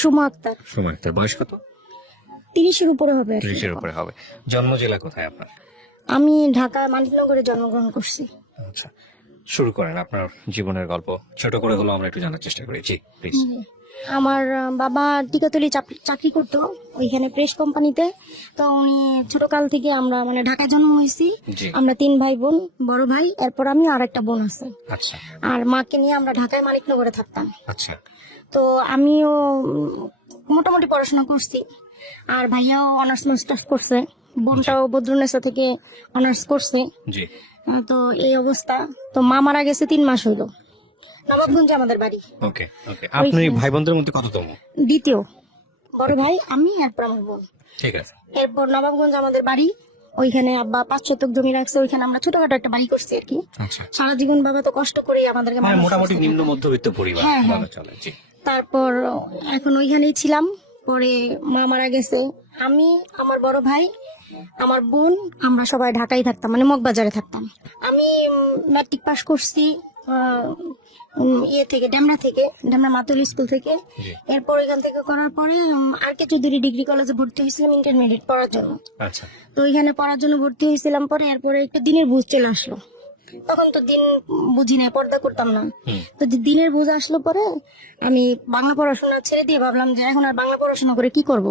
সুমা আক্তার। সুমা আক্তার, বয়স কত? 30-এর উপরে হবে। 30-এর উপরে হবে। জন্ম জেলা কোথায় আপনার? আমি ঢাকা মানিকনগরে জন্মগ্রহণ করছি। আচ্ছা, শুরু করেন আপনার জীবনের গল্প, ছোট করে হলো আমরা একটু জানার চেষ্টা করি। জি প্লিজ। আমার বাবা টিকাতলি চাকরি করতো, ওইখানে প্রেস কোম্পানিতে। তো উনি ছোটকাল থেকে আমরা মানে ঢাকায় জন্ম হয়েছি। জি। আমরা 3 ভাই বোন, বড় ভাই, এরপর আমি আর একটা বোন আছে। আচ্ছা আর মাকে নিয়ে আমরা ঢাকায় মানিকনগরে থাকতাম। আচ্ছা তো আমিও মোটামুটি পড়াশোনা করছি, আর ভাইয়াও অনার্স মাস্টার্স করছে, বোনটাও বদ্রুন্নেসা থেকে অনার্স করছে। জি। তো এই অবস্থা। তো মা মারা গেছে 3 মাস হইলো। নবাবগঞ্জে আমাদের বাড়ি। ওকে ওকে। আপনি ভাই বোনদের মধ্যে কততম? দ্বিতীয়। বড় ভাই আমি, এরপর আমার বোন। ঠিক আছে। এরপর নবাবগঞ্জ আমাদের বাড়ি, ওইখানে আব্বা 5 শতক জমি রাখছে, ওইখানে আমরা ছোটখাটো একটা বাড়ি করছি আর কি। আচ্ছা, সারা জীবন বাবা তো কষ্ট করেই আমাদেরকে মানে মানুষ মোটামুটি করছে। নিম্ন মধ্যবিত্ত পরিবার হ্যাঁ, হ্যাঁ। বলা চলে। জি। তারপর এখন ওইখানেই ছিলাম। পরে মা মারা গেছে, আমি, আমার বড় ভাই, আমার বোন, আমরা সবাই ঢাকায় থাকতাম, মানে মগবাজারে থাকতাম। আমি ম্যাট্রিক পাস করছি ডেমরা মাতুল স্কুল থেকে। জি। এরপর এখান থেকে করার পরে আর কে চৌধুরী ডিগ্রি কলেজে ভর্তি হয়েছিলাম ইন্টারমিডিয়েট পড়ার জন্য। আচ্ছা। তো ওইখানে পড়ার জন্য ভর্তি হয়েছিলাম। পরে এরপরে একটু দিনের বুঝ চলে আসলো, তখন তো দিন বুঝি না, পর্দা করতাম না। তো দিনের বুঝ আসলো পরে আমি বাংলা পড়াশোনা ছেড়ে দিয়ে ভাবলাম যে এখন আর বাংলা পড়াশোনা করে কি করব,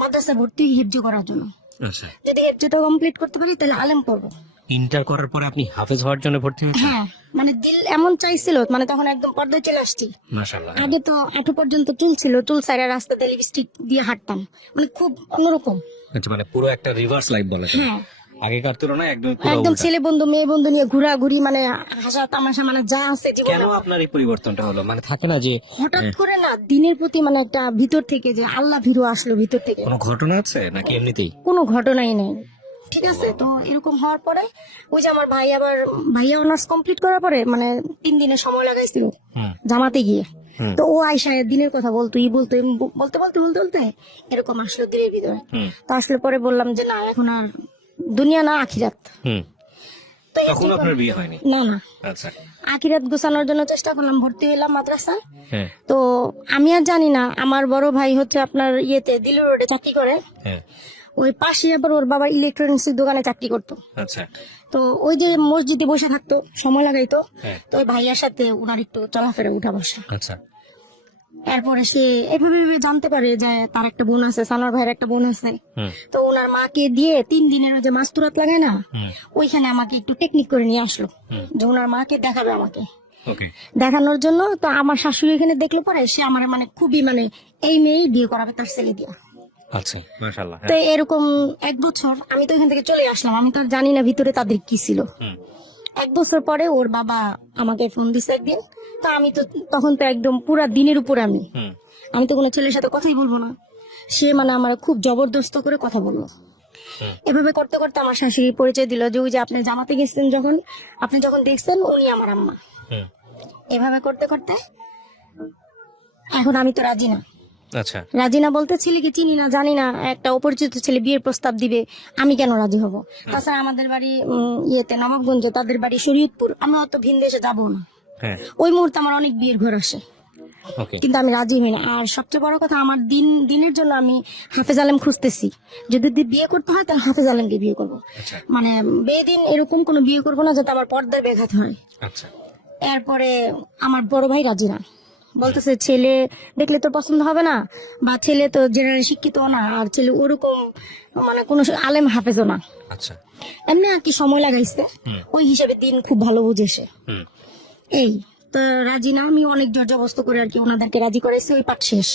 মাদ্রাসায় ভর্তি হেফজ করার জন্য। আচ্ছা, যদি হেফজটা কমপ্লিট করতে পারি তাহলে আলেম পড়বো। ইন্টার করার পরে আপনি হাফেজ হওয়ার জন্য ভর্তি হয়েছেন? হ্যাঁ, মানে দিল এমন চাইছিল, মানে তখন একদম পর্দায় চলে আসছি। মাশাআল্লাহ। আগে তো 8 পর্যন্ত চুল ছিল, চুল সাইডে রাস্তাতে লিপস্টিক দিয়ে হাঁটতাম, মানে খুব অন্যরকম। আচ্ছা, মানে পুরো একটা রিভার্স লাইফ বলা যায়। হ্যাঁ, আগেকার তুলনায় একদম পুরো একদম উল্টা। ছেলে বন্ধু মেয়ে বন্ধু নিয়ে ঘোরাঘুরি, মানে হাসা তামাশা, মানে যা আছে জীবনে। কেন আপনার এই পরিবর্তনটা হলো? মানে থাকে না যে হঠাৎ করে না দিনের প্রতি মানে একটা ভিতর থেকে যে আল্লাহ ভীরু আসলো ভিতর থেকে। কোনো ঘটনা আছে নাকি এমনিতেই? কোনো ঘটনাই নেই, ঠিক আছে। তো এরকম হওয়ার পরে ওই যে আমার ভাইয়া অনার্স কমপ্লিট করার পরে মানে 3 দিনের সময় লাগাইছিল জামাতে গিয়ে। তো ও আয়সা দিনের কথা বলতো, বলতে বলতে বলতে বলতে বলতে এরকম আসলো দিনের ভিতরে। তো আসলে পরে বললাম যে না, এখন আর দুনিয়া না আখিরাত। তো তখন আপনার বিয়ে হয়নি? না না, আচ্ছা। আখিরাত গোছানোর জন্য চেষ্টা করলাম, ভর্তি হলাম মাদ্রাসায়। হ্যাঁ তো আমি আর জানি না, আমার বড় ভাই হচ্ছে আপনার দিলুর রোডে চাকরি করে। হ্যাঁ। ওই পাশে আবার ওর বাবা ইলেকট্রনিক্স দোকানে চাকরি করতো। আচ্ছা। তো ওই যে মসজিদে বসে থাকতো, সময় লাগাইতো। হ্যাঁ। তো ওই ভাইয়ার সাথে ওনার একটু চলাফেরা উঠা বসা। আচ্ছা। এরপরে সে এভাবে এভাবে জানতে পারে যে তার একটা বোন আছে, সানোয়ার ভাইয়ের একটা বোন আছে। তো ওনার মাকে দিয়ে 3 দিনের ওই যে মাস্তুরাত লাগায় না, ওইখানে আমাকে একটু টেকনিক করে নিয়ে আসলো যে ওনার মাকে দেখাবে আমাকে। ওকে। দেখানোর জন্য তো আমার শাশুড়ি এখানে দেখলো পরে সে আমার মানে খুবই মানে এই মেয়েই বিয়ে করাবে তার ছেলে দিয়া। আচ্ছা, মাশাআল্লাহ। তো এরকম 1 বছর আমি তো এখান থেকে চলে আসলাম, আমি তো আর জানি না ভিতরে তাদের কি ছিল। 1 বছর পরে ওর বাবা আমাকে ফোন দিছে একদিন। তো আমি তো তখন তো একদম পুরা দিনের উপরে আমি তো কোনো ছেলের সাথে কথাই বলবো না। সে মানে আমার খুব জবরদস্ত করে কথা বললো। এভাবে করতে করতে আমার শাশুড়ি পরিচয় দিল যে ওই যে আপনি জামাতে গেছেন যখন, আপনি যখন দেখছেন উনি আমার আম্মা। এভাবে করতে করতে এখন আমি তো রাজি না। আচ্ছা। রাজি না বলতে ছেলেকে চিনি না জানি না, একটা অপরিচিত ছেলে বিয়ের প্রস্তাব দিবে, আমি কেন রাজি হব? তাছাড়া আমাদের বাড়ি নবাবগঞ্জে, তাদের বাড়ি শরীয়তপুর, আমি অত ভিন দেশে যাবো না। ওই মুহূর্তে আমার অনেক বিয়ের ঘর আসে, কিন্তু আমি রাজি হই না। আর সবচেয়ে বড় কথা, আমার দিনের জন্য আমি হাফেজ আলেম খুঁজতেছি। যদি বিয়ে করতে হয় তাহলে হাফেজ আলেমকে বিয়ে করবো, মানে বেদিন এরকম কোনো বিয়ে করবো না যাতে আমার পর্দায় ব্যাঘাত হয়। এরপরে আমার বড় ভাই রাজি না, বলতেছে ছেলে দেখলে তোর পছন্দ হবে না, বা ছেলে তো জেনারেল শিক্ষিত না, আর ছেলে ওরকম মানে কোনো আলেম হাফেজও না। আচ্ছা। এমনি আর কি সময় লাগাইছে, ওই হিসাবে দিন খুব ভালো বুঝেছে। এই তো রাজি না, আমি অনেক জোর জবস্ত করে আর কি ওনাদেরকে রাজি করাইছি, ওই পাঠ শেষ।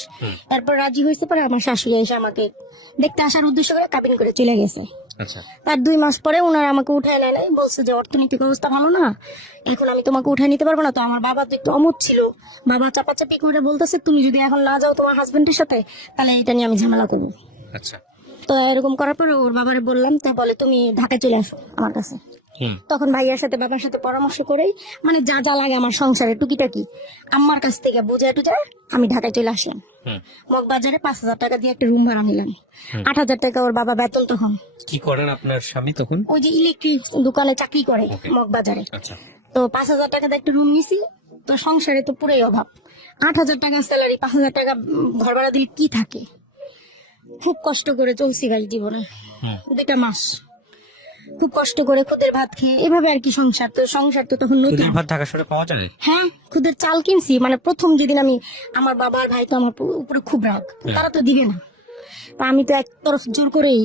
তারপর রাজি হয়েছে পরে আমার শাশুড়ি এসে আমাকে দেখতে আসার উদ্দেশ্য করে কাবিন করে চলে গেছে। তার 2 মাস পরে ওনারা আমাকে উঠায় নেয় নাই, বলছে যে অর্থনৈতিক অবস্থা ভালো না, এখন আমি তোমাকে উঠায় নিতে পারবো না। তো আমার বাবা তো একটু অমত ছিল, বাবা চাপাচাপি করে বলতেছে তুমি যদি এখন না যাও তোমার হাজবেন্ডের সাথে তাহলে এটা নিয়ে আমি ঝামেলা করবো। তো এরকম করার পরে ওর বাবারে বললাম, তো বলে তুমি ঢাকায় চলে আসো আমার কাছে। তখন ভাইয়ার সাথে বাবার সাথে পরামর্শ করেই মানে যা যা লাগে আমার সংসারে টুকিটাকি আম্মার কাছ থেকে বুঝে টুজে আমি ঢাকায় চলে আসলাম। মগবাজারে 5,000 টাকা দিয়ে একটা রুম ভাড়া নিলাম। 8,000 টাকা ওর বাবা বেতন। তখন কি করেন আপনার স্বামী? তখন ওই যে ইলেকট্রিক দোকানে চাকরি করে মগবাজারে। তো 5,000 টাকা দিয়ে একটা রুম নিছি। তো সংসারে তো পুরোই অভাব, 8,000 টাকা স্যালারি, 5,000 টাকা ঘর ভাড়া দিলে কি থাকে। খুব কষ্ট করে চলছি ভাই জীবনে, 2টা মাস খুব কষ্ট করে খুদের ভাত খেয়ে এভাবে আর কি। সংসার তো তখন নতুন। খুদের ভাত ঢাকা শহরে পাওয়া যায়? হ্যাঁ, খুদের চাল কিনছি। মানে প্রথম যেদিন আমি, আমার বাবা আর ভাই তো আমার উপরে খুব রাগ, তারা তো দিবে না। তা আমি তো এক তরফ জোর করেই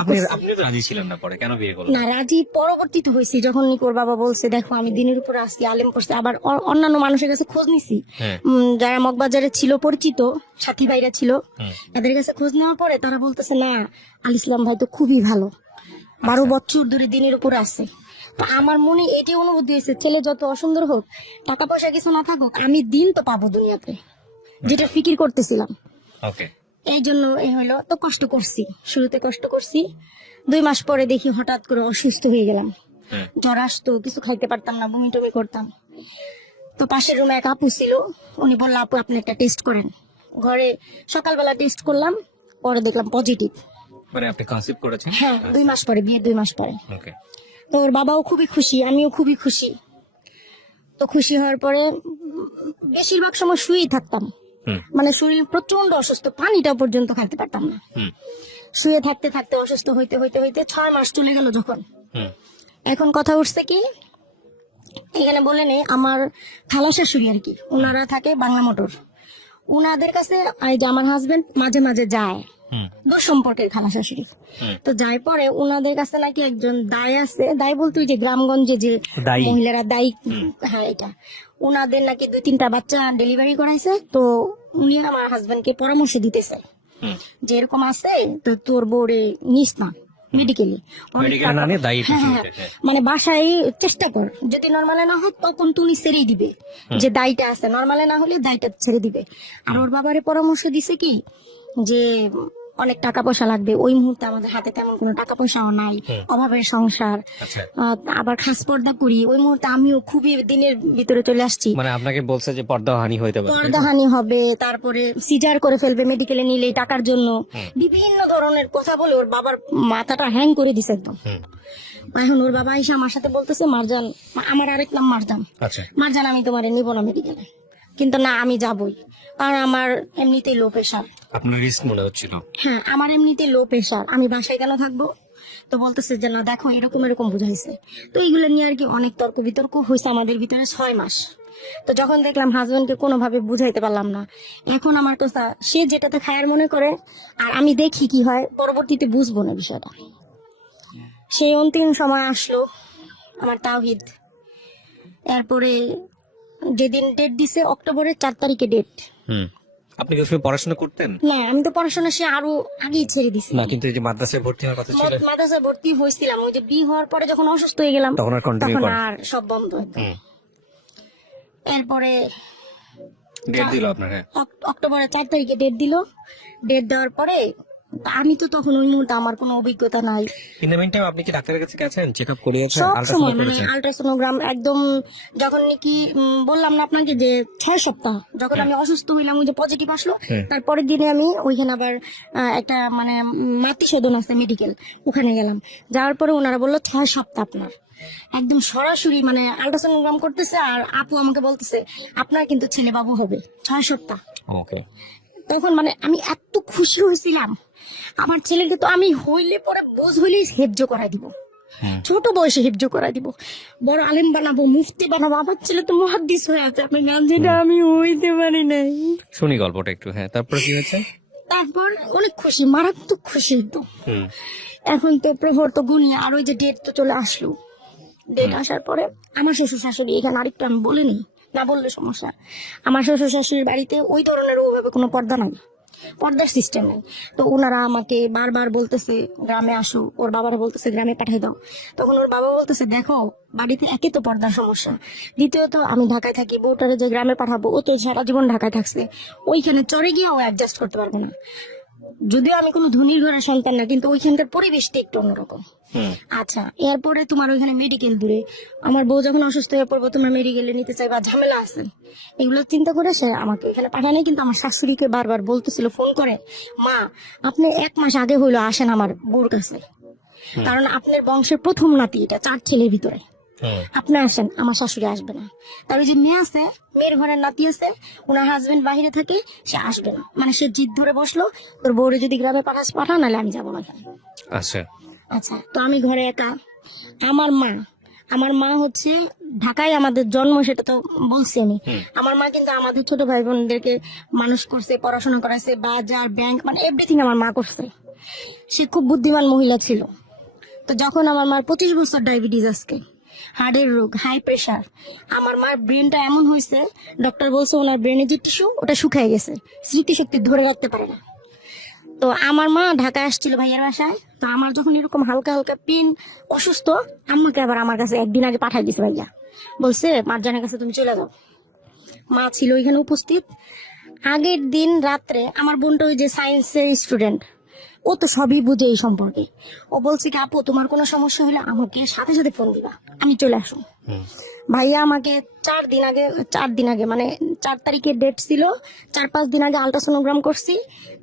আপনি তো রাজি ছিলেন না, পরে কেন বিয়ে করলেন? না, রাজি পরবর্তীতে হয়েছি যখন নিকোর বাবা বলছে দেখো আমি দিনের উপর আসছি, আলেম করছে। আবার অন্যান্য মানুষের কাছে খোঁজ নিছি, যারা মগবাজারে ছিল পরিচিত সাথী ভাইরা ছিল, এদের কাছে খোঁজ নেওয়ার পরে তারা বলতেছে না, আল ইসলাম ভাই তো খুবই ভালো, 12 বছর ধরে দিনের উপর আছে। তো আমার মনে এটি অনুভূতি হয়েছে, ছেলে যত অসুন্দর হোক, টাকা পয়সা কিছু না থাকুক, আমি দিন তো পাবো দুনিয়াতে, যেটা ফিকির করতেছিলাম। ওকে। এই জন্য এই হলো। তো কষ্ট করছি, শুরুতে কষ্ট করছি। 2 মাস পরে দেখি হঠাৎ করে অসুস্থ হয়ে গেলাম, জ্বর আসতো, কিছু খাইতে পারতাম না, বমি টমি করতাম। তো পাশের রুমে এক আপু ছিল, উনি বললো আপু আপনি একটা টেস্ট করেন। ঘরে সকালবেলা টেস্ট করলাম, পরে দেখলাম পজিটিভ। মানে আপনি কনসিভ করেছেন? হ্যাঁ, 2 মাস পরে, বিয়ে 2 মাস পরে। ওকে। তো ওর বাবাও খুবই খুশি, আমিও খুবই খুশি। তো খুশি হওয়ার পরে বেশিরভাগ সময় শুয়েই থাকতাম, মানে শরীর প্রচন্ড অসুস্থ, পানিটা পর্যন্ত খাইতে পারতাম না। শুয়ে থাকতে থাকতে অসুস্থ হইতে হইতে হইতে 6 মাস চলে গেল যখন। এখন কথা উঠছে কি, এখানে বলে নেই, আমার খালা শাশুড়ি আর কি, ওনারা থাকে বাংলা মোটর। ওনাদের কাছে এই যে আমার হাজবেন্ড মাঝে মাঝে যায়, দূর সম্পর্কের খালা শাশুড়ি। তো যাই পরে ওনাদের কাছে নাকি একজন দায় আছে, দায় বলতে ওই যে গ্রামগঞ্জে যে মহিলারা দায়ী, হ্যাঁ এটা, ওনাদের নাকি 2-3টা বাচ্চা ডেলিভারি করাইছে। তো উনি আমার হাজবেন্ডকে পরামর্শ দিতেছে যে এরকম আছে, তো তোর বোর্ডে নিস না মেডিকেলি, মানে বাসায় চেষ্টা কর, যদি নর্মালে না হয় তখন তুমি ছেড়েই দিবে, যে দায়টা আছে, নর্মালে না হলে দায়টা ছেড়ে দিবে। আর ওর বাবারে পরামর্শ দিছে কি, যে অনেক টাকা পয়সা লাগবে, ওই মুহূর্তে আমাদের হাতে তেমন কোনো টাকা পয়সাও নাই, অভাবের সংসার, আবার খাস পর্দা করি। ওই মুহূর্তে আমিও খুবই দিনের ভিতরে চলে আসছি, মানে আপনাকে বলছে যে পর্দাহানি হইতে পারে, পর্দাহানি হবে, তারপরে সিজার করে ফেলবে মেডিকেলে নিলে টাকার জন্য, বিভিন্ন ধরনের কথা বলে ওর বাবার মাথাটা হ্যাং করে দিছে একদম। এখন ওর বাবা এসে আমার সাথে বলতেছে, মারজান, আমার আরেক নাম মারজান, মারজান আমি তোমারে নিব না মেডিকেলে, কিন্তু না আমি যাবই, কারণ আমার এমনিতেই লো প্রেশার। আপনার রিস্ক মনে হচ্ছিল? হ্যাঁ, আমার এমনিতেই লো প্রেশার, আমি বাসায় কেন থাকবো। তো বলতেছে যে না দেখো এরকম এরকম বুঝাইছে। তো এইগুলো নিয়ে আর কি অনেক তর্ক বিতর্ক হয়েছে আমাদের ভিতরে 6 মাস। তো যখন দেখলাম হাজবেন্ডকে কোনোভাবে বুঝাইতে পারলাম না, এখন আমার কথা, সে যেটাতে খায়ার মনে করে আর আমি দেখি কি হয়, পরবর্তীতে বুঝবো না বিষয়টা। সেই অন্তিম সময় আসলো আমার তাওহীদ। এরপরে যেদিন ডেট দিছে, অক্টোবরের 4 তারিখে ডেট। আপনি কি পড়াশোনা করতেন? না, আমি তো পড়াশোনা সে আরো আগেই ছেড়ে দিছি। না, কিন্তু এই যে মাদ্রাসায় ভর্তি হওয়ার কথা ছিল, মাদ্রাসায় ভর্তি হয়েছিলাম, ওই যে বিয়ে হওয়ার পরে যখন অসুস্থ হয়ে গেলাম তখন আর সব বন্ধ একদম। এরপরে ডেট দিল আপনার? অক্টোবরের 4 তারিখে ডেট দিল। ডেট দেওয়ার পরে আমি তো তখন ওই মুহূর্তে আমার কোনো অভিজ্ঞতা নাই। ইন দ্য মিনটাইম আপনি কি ডাক্তারের কাছে গেছেন, চেকআপ করিয়েছেন, সব সময় আলট্রাসাউন্ড মানে করেছেন? আলট্রাসোনোগ্রাম একদম, যখন নাকি বললাম না আপনাকে যে 6 সপ্তাহ যখন আমি অসুস্থ হইলাম, ওই যে পজিটিভ আসলো, তারপরের দিনে আমি ওইখানে আবার একটা মানে মাতৃসদন আছে মেডিকেল, ওখানে গেলাম। যাওয়ার পরে ওনারা বললো 6 সপ্তাহ আপনার, একদম সরাসরি মানে আলট্রাসোনোগ্রাম করতেছে। আর আপু আমাকে বলতেছে আপনার কিন্তু ছেলে বাবু হবে 6 সপ্তাহ। ওকে। তখন মানে আমি এত খুশি হয়েছিলাম, আমার ছেলেকে তো আমি হইলে পরে বোঝ হইলেই হেফজ করাই দিব, ছোট বয়সে হেফজ করাই দিব, বড় আলেম বানাবো, মুফতি বানাবো। আমার ছেলে তো মুহাদ্দিস হয়ে আছে, আপনি গান, যেটা আমি হইতে পারি নাই। শুনি গল্পটা একটু। হ্যাঁ, তারপর কি হয়েছে? তারপর অনেক খুশি, মারাত্মক খুশি একদম। এখন তো প্রহর তো গুনিয়ে, আর ওই যে ডেট তো চলে আসলো। ডেট আসার পরে আমার শ্বশুর শাশুড়ি, এখানে আরেকটু আমি বলিনি, না বললে সমস্যা, আমার শ্বশুর শাশুড়ির বাড়িতে ওই ধরনের ওভাবে কোনো পর্দা নাই, পর্দার সিস্টেম নেই। তো ওনারা আমাকে বারবার বলতেছে গ্রামে আসো, ওর বাবারা বলতেছে গ্রামে পাঠিয়ে দাও। তখন ওর বাবা বলতেছে দেখো বাড়িতে একে তো পর্দার সমস্যা, দ্বিতীয়ত আমি ঢাকায় থাকি, বউটারে যে গ্রামে পাঠাবো, ও তো সারা জীবন ঢাকায় থাকছে, ওইখানে চরে গিয়ে ও অ্যাডজাস্ট করতে পারবো না। যদিও আমি কোনো ধনীর ঘরের সন্তান না, কিন্তু ওইখানকার পরিবেশটা একটু অন্যরকম। আচ্ছা, এরপরে তোমার ওইখানে মেডিকেল দূরে, আমার বউ যখন অসুস্থ হয়ে পড়বো তোমার মেডিকেলে নিতে চাইবা, ঝামেলা আছে, এগুলো চিন্তা করে সে আমাকে এখানে পাঠায়। কিন্তু আমার শাশুড়িকে বারবার বলতেছিল ফোন করে, মা আপনি 1 মাস আগে হইলো আসেন আমার বউর কাছে, কারণ আপনার বংশের প্রথম নাতি, এটা 4 ছেলের ভিতরে আপনি আসেন, আমার শাশুড়ি আসবে না। তার ওই যে মেয়ে আছে, মেয়ের ঘরের নাতি আছে, ওনার হাজবেন্ড বাইরে থাকে, সে আসবে না। মানে সে জিদ ধরে বসলো, তোর বউরে যদি গ্রামে পাঠা নাহলে আমি যাবো না এখানে। আচ্ছা। আচ্ছা, তো আমি ঘরে একা। আমার মা হচ্ছে ঢাকায় আমাদের জন্ম, সেটা তো বলছি আমি। আমার মা কিন্তু আমাদের ছোট ভাই বোনদেরকে মানুষ করছে, পড়াশোনা করাইছে, বাজার ব্যাংক মানে এভরিথিং আমার মা করছে। সে খুব বুদ্ধিমান মহিলা ছিল। তো যখন আমার মার 25 বছর ডায়াবেটিস, আজকে হার্টের রোগ, হাই প্রেশার, আমার মার ব্রেনটা এমন হয়েছে, ডক্টর বলছে ওনার ব্রেনে যে টিস্যু ওটা শুকিয়ে গেছে, স্মৃতিশক্তি ধরে রাখতে পারে না। তো আমার মা ঢাকায় আসছিল ভাইয়ের বাসায়। তো আমার যখন এরকম হালকা হালকা পেন, অসুস্থ, আম্মাকে আবার আমার কাছে একদিন আগে পাঠাই দিছে ভাইয়া, বলছে মারজানের কাছে তুমি চলে যাও। মা ছিল ওইখানে উপস্থিত। আগের দিন রাত্রে আমার বোনটা ওই যে সায়েন্সের স্টুডেন্ট, ও তো সবই বুঝে এই সম্পর্কে। ও বলছে কি আপু তোমার কোনো সমস্যা হলে আমাকে সাথে সাথে ফোন দিবা, আমি চলে আসুন। ভাইয়া আমাকে 4 দিন আগে মানে 4 তারিখে ডেট ছিল, 4-5 দিন আগে আল্ট্রাসোনোগ্রাম করছি।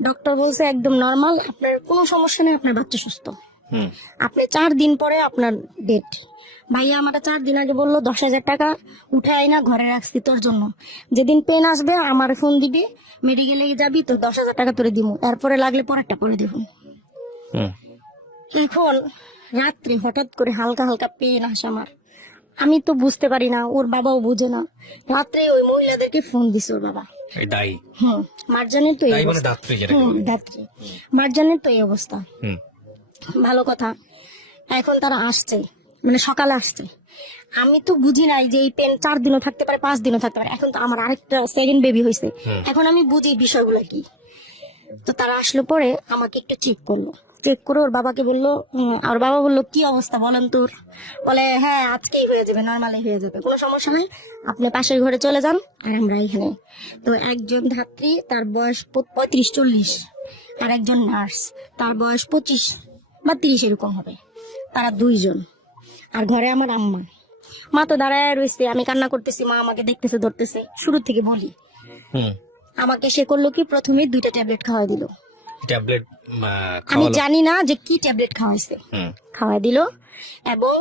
ডক্টর বলছে একদম নর্মাল, আপনার কোনো সমস্যা নেই, আপনার বাচ্চা সুস্থ। আপনি 4 দিন পরে আপনার ডেট। ভাইয়া আমাকে 4 দিন আগে বললো 10,000 টাকা উঠাই না ঘরে রাখছি তোর জন্য, যেদিন পেন আসবে আমার ফোন দিবি, মেডিকেলে যাবি, তো 10,000 টাকা তোরে দিব, এরপরে লাগলে পরেরটা পরে দেবো। এখন রাত্রে হঠাৎ করে হালকা হালকা পেন আসে আমার, আমি তো বুঝতে পারি না, ওর বাবাও বুঝে না। রাত্রে ওই মহিলাদেরকে ফোন দিছে ওর বাবা। এই দায়ী। মার্জানের তো এই দায়ী মানে অবস্থা। দাত্রী যেটাকে বলে। দাত্রী। মার্জানের তো এই অবস্থা। হুম। ভালো কথা, এখন তারা আসছে, মানে সকালে আসছে। আমি তো বুঝি নাই যে এই পেন 4 দিনও থাকতে পারে, 5 দিনও থাকতে পারে। এখন তো আমার আরেকটা সেকেন্ড বেবি হয়েছে, এখন আমি বুঝি বিষয়গুলো কি। তো তারা আসলো পরে আমাকে একটু চেক করলো, চেক করে ওর বাবাকে বললো, আর বাবা বললো কি অবস্থা বলেন তোর? বলে হ্যাঁ আজকেই হয়ে যাবে, নর্মালি হয়ে যাবে, কোনো সমস্যা নাই, আপনি পাশের ঘরে চলে যান আর আমরা এখানে। তো একজন ধাত্রী, তার বয়স 35-40, আর একজন নার্স, তার বয়স 25 বা 30 এরকম হবে, তারা 2 জন। আর ঘরে আমার আম্মা। মা তো দাঁড়ায় রয়েছে, আমি কান্না করতেছি, মা আমাকে দেখতেছে, ধরতেছে। শুরু থেকে বলি, আমাকে সে করলো কি, প্রথমে 2টা ট্যাবলেট খাওয়াই দিল। ট্যাবলেট আমি জানি না যে কি ট্যাবলেট খাওয়াইছে, খাওয়াই দিল। এবং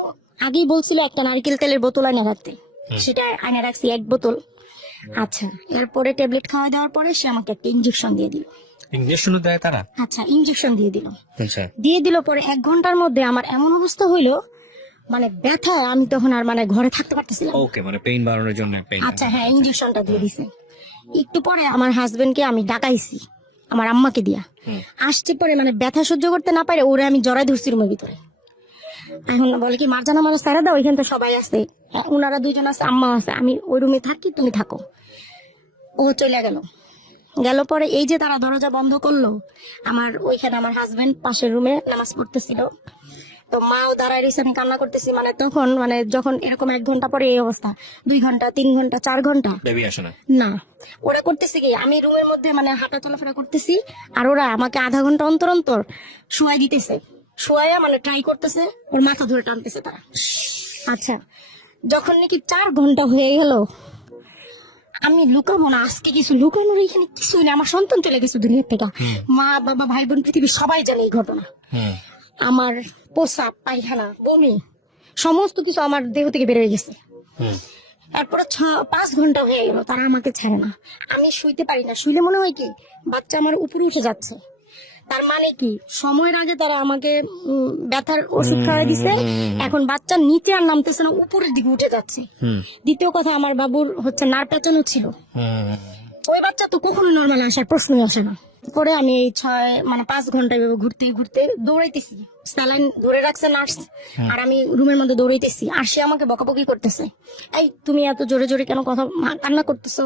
আগেই বলছিল একটা নারকেল তেলের বোতল আনে রাখতে, সেটা আনে রাখছি 1 বোতল। আচ্ছা, এরপরে ট্যাবলেট খাওয়া দেওয়ার পরে সে আমাকে একটা ইঞ্জেকশন দিয়ে দিল। ইঞ্জেকশনও দেয় তারা? আচ্ছা, ইঞ্জেকশন দিয়ে দিল। আচ্ছা। দিয়ে দিল পরে 1 ঘন্টার মধ্যে আমার এমন অবস্থা হইলো, মানে ব্যথা, আমি তখন আর মানে ঘরে থাকতে পারতেছিলাম না। ওকে, মানে পেইন বাড়ানোর জন্য পেইন। আচ্ছা হ্যাঁ, ইঞ্জেকশনটা দিয়ে দিছে। একটু পরে আমার হাজবেন্ডকে আমি ডাকাইছি আমার আম্মাকে দিয়া। আসছে পরে মানে ব্যথা সহ্য করতে না পারে ওরে আমি জড়াই ধরছি রুমের ভিতরে। এখন বলে কি মার্জানা মানুষ সারা দাও, ওইখানে তো সবাই আছে, ওনারা 2 জন আছে, আম্মা আছে, আমি ওই রুমে থাকি, তুমি থাকো। ও চলে গেল পরে এই যে তারা দরজা বন্ধ করলো, আমার ওইখানে আমার হাজবেন্ড পাশের রুমে নামাজ পড়তেছিল। তো মাও দাঁড়ায় রয়েছে, আমি কান্না করতেছি। মানে তখন মানে যখন এরকম 1 ঘন্টা পরে এই অবস্থা, 2 ঘন্টা, 3 ঘন্টা, 4 ঘন্টা বেবি আসে না। না, ওরা করতেছে কি, আমি রুমের মধ্যে মানে হাঁটা চলাফেরা করতেছি, আর ওরা আমাকে আধা ঘন্টা অন্তর অন্তর শুয়াই দিতেছে, শুয়াইয়া মানে ট্রাই করতেছে, ওর মাথা ধরে টানতেছে তারা। আচ্ছা, যখন নাকি 4 ঘন্টা হয়ে গেল, আমি লুকাবো না, আজকে কিছু লুকানোর এখানে কিছুই নেই, আমার সন্তান চলে গেছে দুনিয়ার থেকে। মা বাবা ভাই বোন পৃথিবীর সবাই জানে এই ঘটনা। আমার প্রস্রাব, পায়খানা, বমি সমস্ত কিছু আমার দেহ থেকে বের হয়ে গেছে। তারপরে 5 ঘন্টা হয়ে গেল, তারা আমাকে ছাড়ে না। আমি শুইতে পারি না, শুইলে মনে হয় কি বাচ্চা আমার উপরে উঠে যাচ্ছে। তার মানে কি, সময়ের আগে তারা আমাকে ব্যথার ওষুধ খাওয়াই দিছে, এখন বাচ্চা নিচে আর নামতেছে না, উপরের দিকে উঠে যাচ্ছে। দ্বিতীয় কথা, আমার বাবুর হচ্ছে নার পেঁচানো ছিল, ওই বাচ্চা তো কখনো নর্মাল আসার প্রশ্নই আসে না। পরে আমি এই 5 ঘন্টা এভাবে ঘুরতে ঘুরতে দৌড়াইতেছি, স্যালাইন ধরে রাখছে নার্স, আর আমি রুমের মধ্যে দৌড়াইতেছি, আর সে আমাকে বকাবকি করতেছে, এই তুমি এত জোরে জোরে কেন কথা কান্না করতেছো,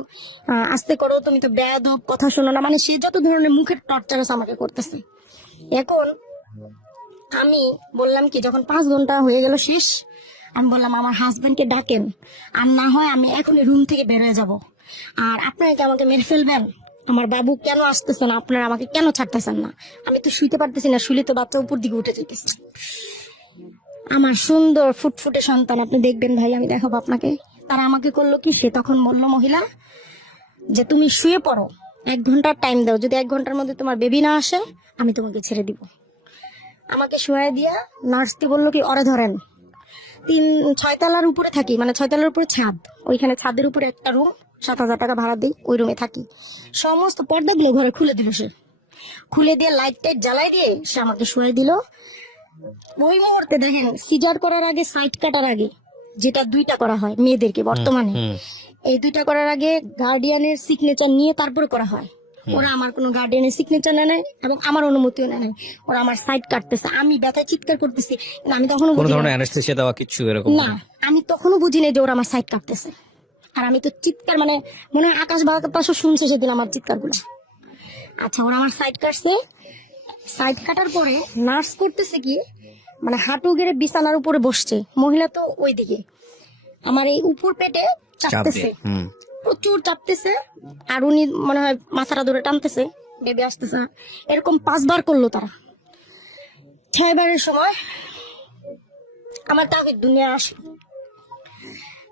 আস্তে করো, তুমি তো বেয়াদব, কথা শোনো না, মানে সে যত ধরনের মুখের টর্চার আমাকে করতেছে। এখন আমি বললাম কি, যখন 5 ঘন্টা হয়ে গেল শেষ, আমি বললাম আমার হাজবেন্ডকে ডাকেন, আর না হয় আমি এখনই রুম থেকে বের হয়ে যাব, আর আপনারা কি আমাকে মেরে ফেলবেন? আমার বাবু কেন আসতেছে না, আপনারা আমাকে কেন ছাড়তেছেন না? আমি তো শুইতে পারতেছি না, শুইলে তো বাচ্চা উপর দিকে উঠে যেতেছে। আমার সুন্দর ফুটফুটে সন্তান, আপনি দেখবেন ভাই, আমি দেখাবো আপনাকে। তারা আমাকে করলো কি, সে তখন বললো মহিলা যে তুমি শুয়ে পড়ো, 1 ঘন্টার টাইম দাও, যদি 1 ঘন্টার মধ্যে তোমার বেবি না আসে আমি তোমাকে ছেড়ে দিব। আমাকে শুয়ে দিয়া নার্সকে বললো কি ওরে ধরেন। ছয় তলার উপরে থাকি, মানে 6 তলার উপরে ছাদ, ওইখানে ছাদের উপরে একটা রুম, 7,000 টাকা ভাড়া দিই, ওই রুমে থাকি। সমস্ত পর্দাগুলো ঘরে খুলে দিল সে, খুলে দিয়ে লাইট টাইট জ্বালাই দিয়ে সে আমাকে শুয়ে দিল। ওই মুহূর্তে দেখেন, সিজার করার আগে, সাইড কাটার আগে, যেটা 2টা করা হয় মেয়েদেরকে বর্তমানে, এই 2টা করার আগে গার্ডিয়ানের সিগনেচার নিয়ে তারপরে করা হয়। ওরা আমার কোনো গার্ডিয়ানের সিগনেচার নেয় নাই এবং আমার অনুমতিও নেয় নাই। ওরা আমার সাইড কাটতেছে, আমি ব্যথায় চিৎকার করতেছি, কিন্তু আমি তখনও কোনো বুঝি ধরনের নাই। অ্যানেস্থেসিয়া দেওয়া কিছু এরকম না, আমি তখনও বুঝি নাই যে ওরা আমার সাইড কাটতেছে। আর আমি তো চিৎকার, মানে মনে হয় আকাশ বাতাসও শুনছে সেদিন আমার চিৎকার গুলো। আচ্ছা, ওরা আমার সাইড কাটছে। সাইড কাটার পরে নার্স করতেছে কি, মানে হাঁটু গেড়ে বিছানার উপরে বসছে, মহিলা তো ওইদিকে, আমার এই উপর পেটে চাপ চাপতেছে, দিয়ে প্রচুর চাপতেছে। আর উনি মনে হয় মাথাটা ধরে টানতেছে, বেবি আসতেছে না। এরকম 5 বার করলো তারা। 6 বারের সময় আমার তাহিদ দুনিয়া আসলো।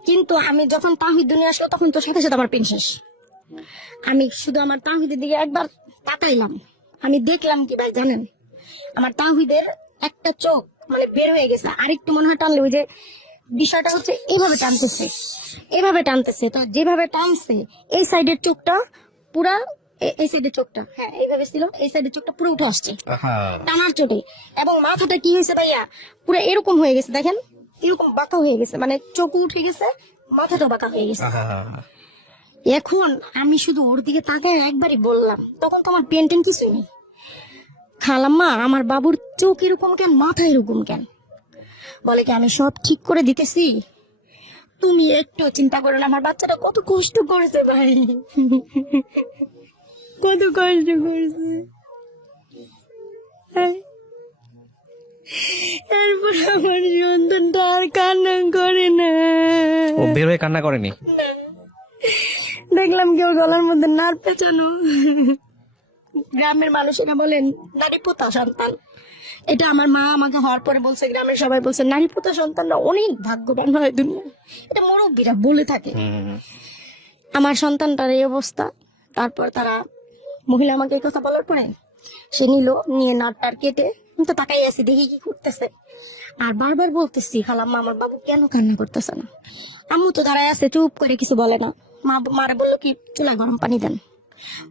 কিন্তু আমি যখন তাহিদ দুনিয়া আসলো, তখন তো সাথে সাথে আমার পেন শেষ। আমি শুধু আমার তাহিদের দিকে একবার তাকাইলাম, আমি দেখলাম কি ভাই জানেন, আমার তাহিদের একটা চোখ মানে বের হয়ে গেছে, আরেকটু মনে হয় টানলে, ওই যে বিষয়টা হচ্ছে এইভাবে টানতেছে, এইভাবে টানতেছে, তো যেভাবে টানছে এই সাইডের চোখটা পুরা, এই সাইডের চোখটা, হ্যাঁ এইভাবে ছিল, এই সাইডের চোখটা পুরো উঠে আসছে টানার চোটে। এবং মাথাটা কি হয়েছে ভাইয়া, পুরো এরকম হয়ে গেছে, দেখেন এরকম বাঁকা হয়ে গেছে, মানে চোখ উঠে গেছে, মাথাটা বাঁকা হয়ে গেছে। এখন আমি শুধু ওর দিকে তাকায় একবারই বললাম, তখন তো আমার পেন টেন কিছুই নেই, খালাম্মা আমার বাবুর চোখ এরকম কেন, মাথা এরকম কেন? বলে কি আমি সব ঠিক করে দিতেছি, তুমি একটু চিন্তা করো না, আমার বাচ্চাটা কত কষ্ট করেছে ভাই, কত কষ্ট করছে। হ্যাঁ। এরপর আমার সন্তানটা আর কান্না করে না। ও বের হয়ে কান্না করেনি? দেখলাম কেউ গলার মধ্যে নার পেঁচানো। গ্রামের মানুষেরা বলেন নারী পোতা সন্তান, এটা আমার মা আমাকে হওয়ার পরে বলছে, গ্রামের সবাই বলছে নারী পোতা সন্তানরা অনেক ভাগ্যবান হয় দুনিয়া, এটা মুরব্বীরা বলে থাকে। আমার সন্তানটার এই অবস্থা। তারপর তারা, মহিলা আমাকে এই কথা বলার পরে সে নিয়ে নাটটার কেটে, আমি তো তাকাই আছি দেখি কি করতেছে। আর বারবার বলতেছি, খালাম্মা আমার বাবু কেন কান্না করতেছে না? আম্মু তো দাঁড়ায় আছে, চুপ করে কিছু বলে না। মারে বললো কি, চুলায় গরম পানি দেন।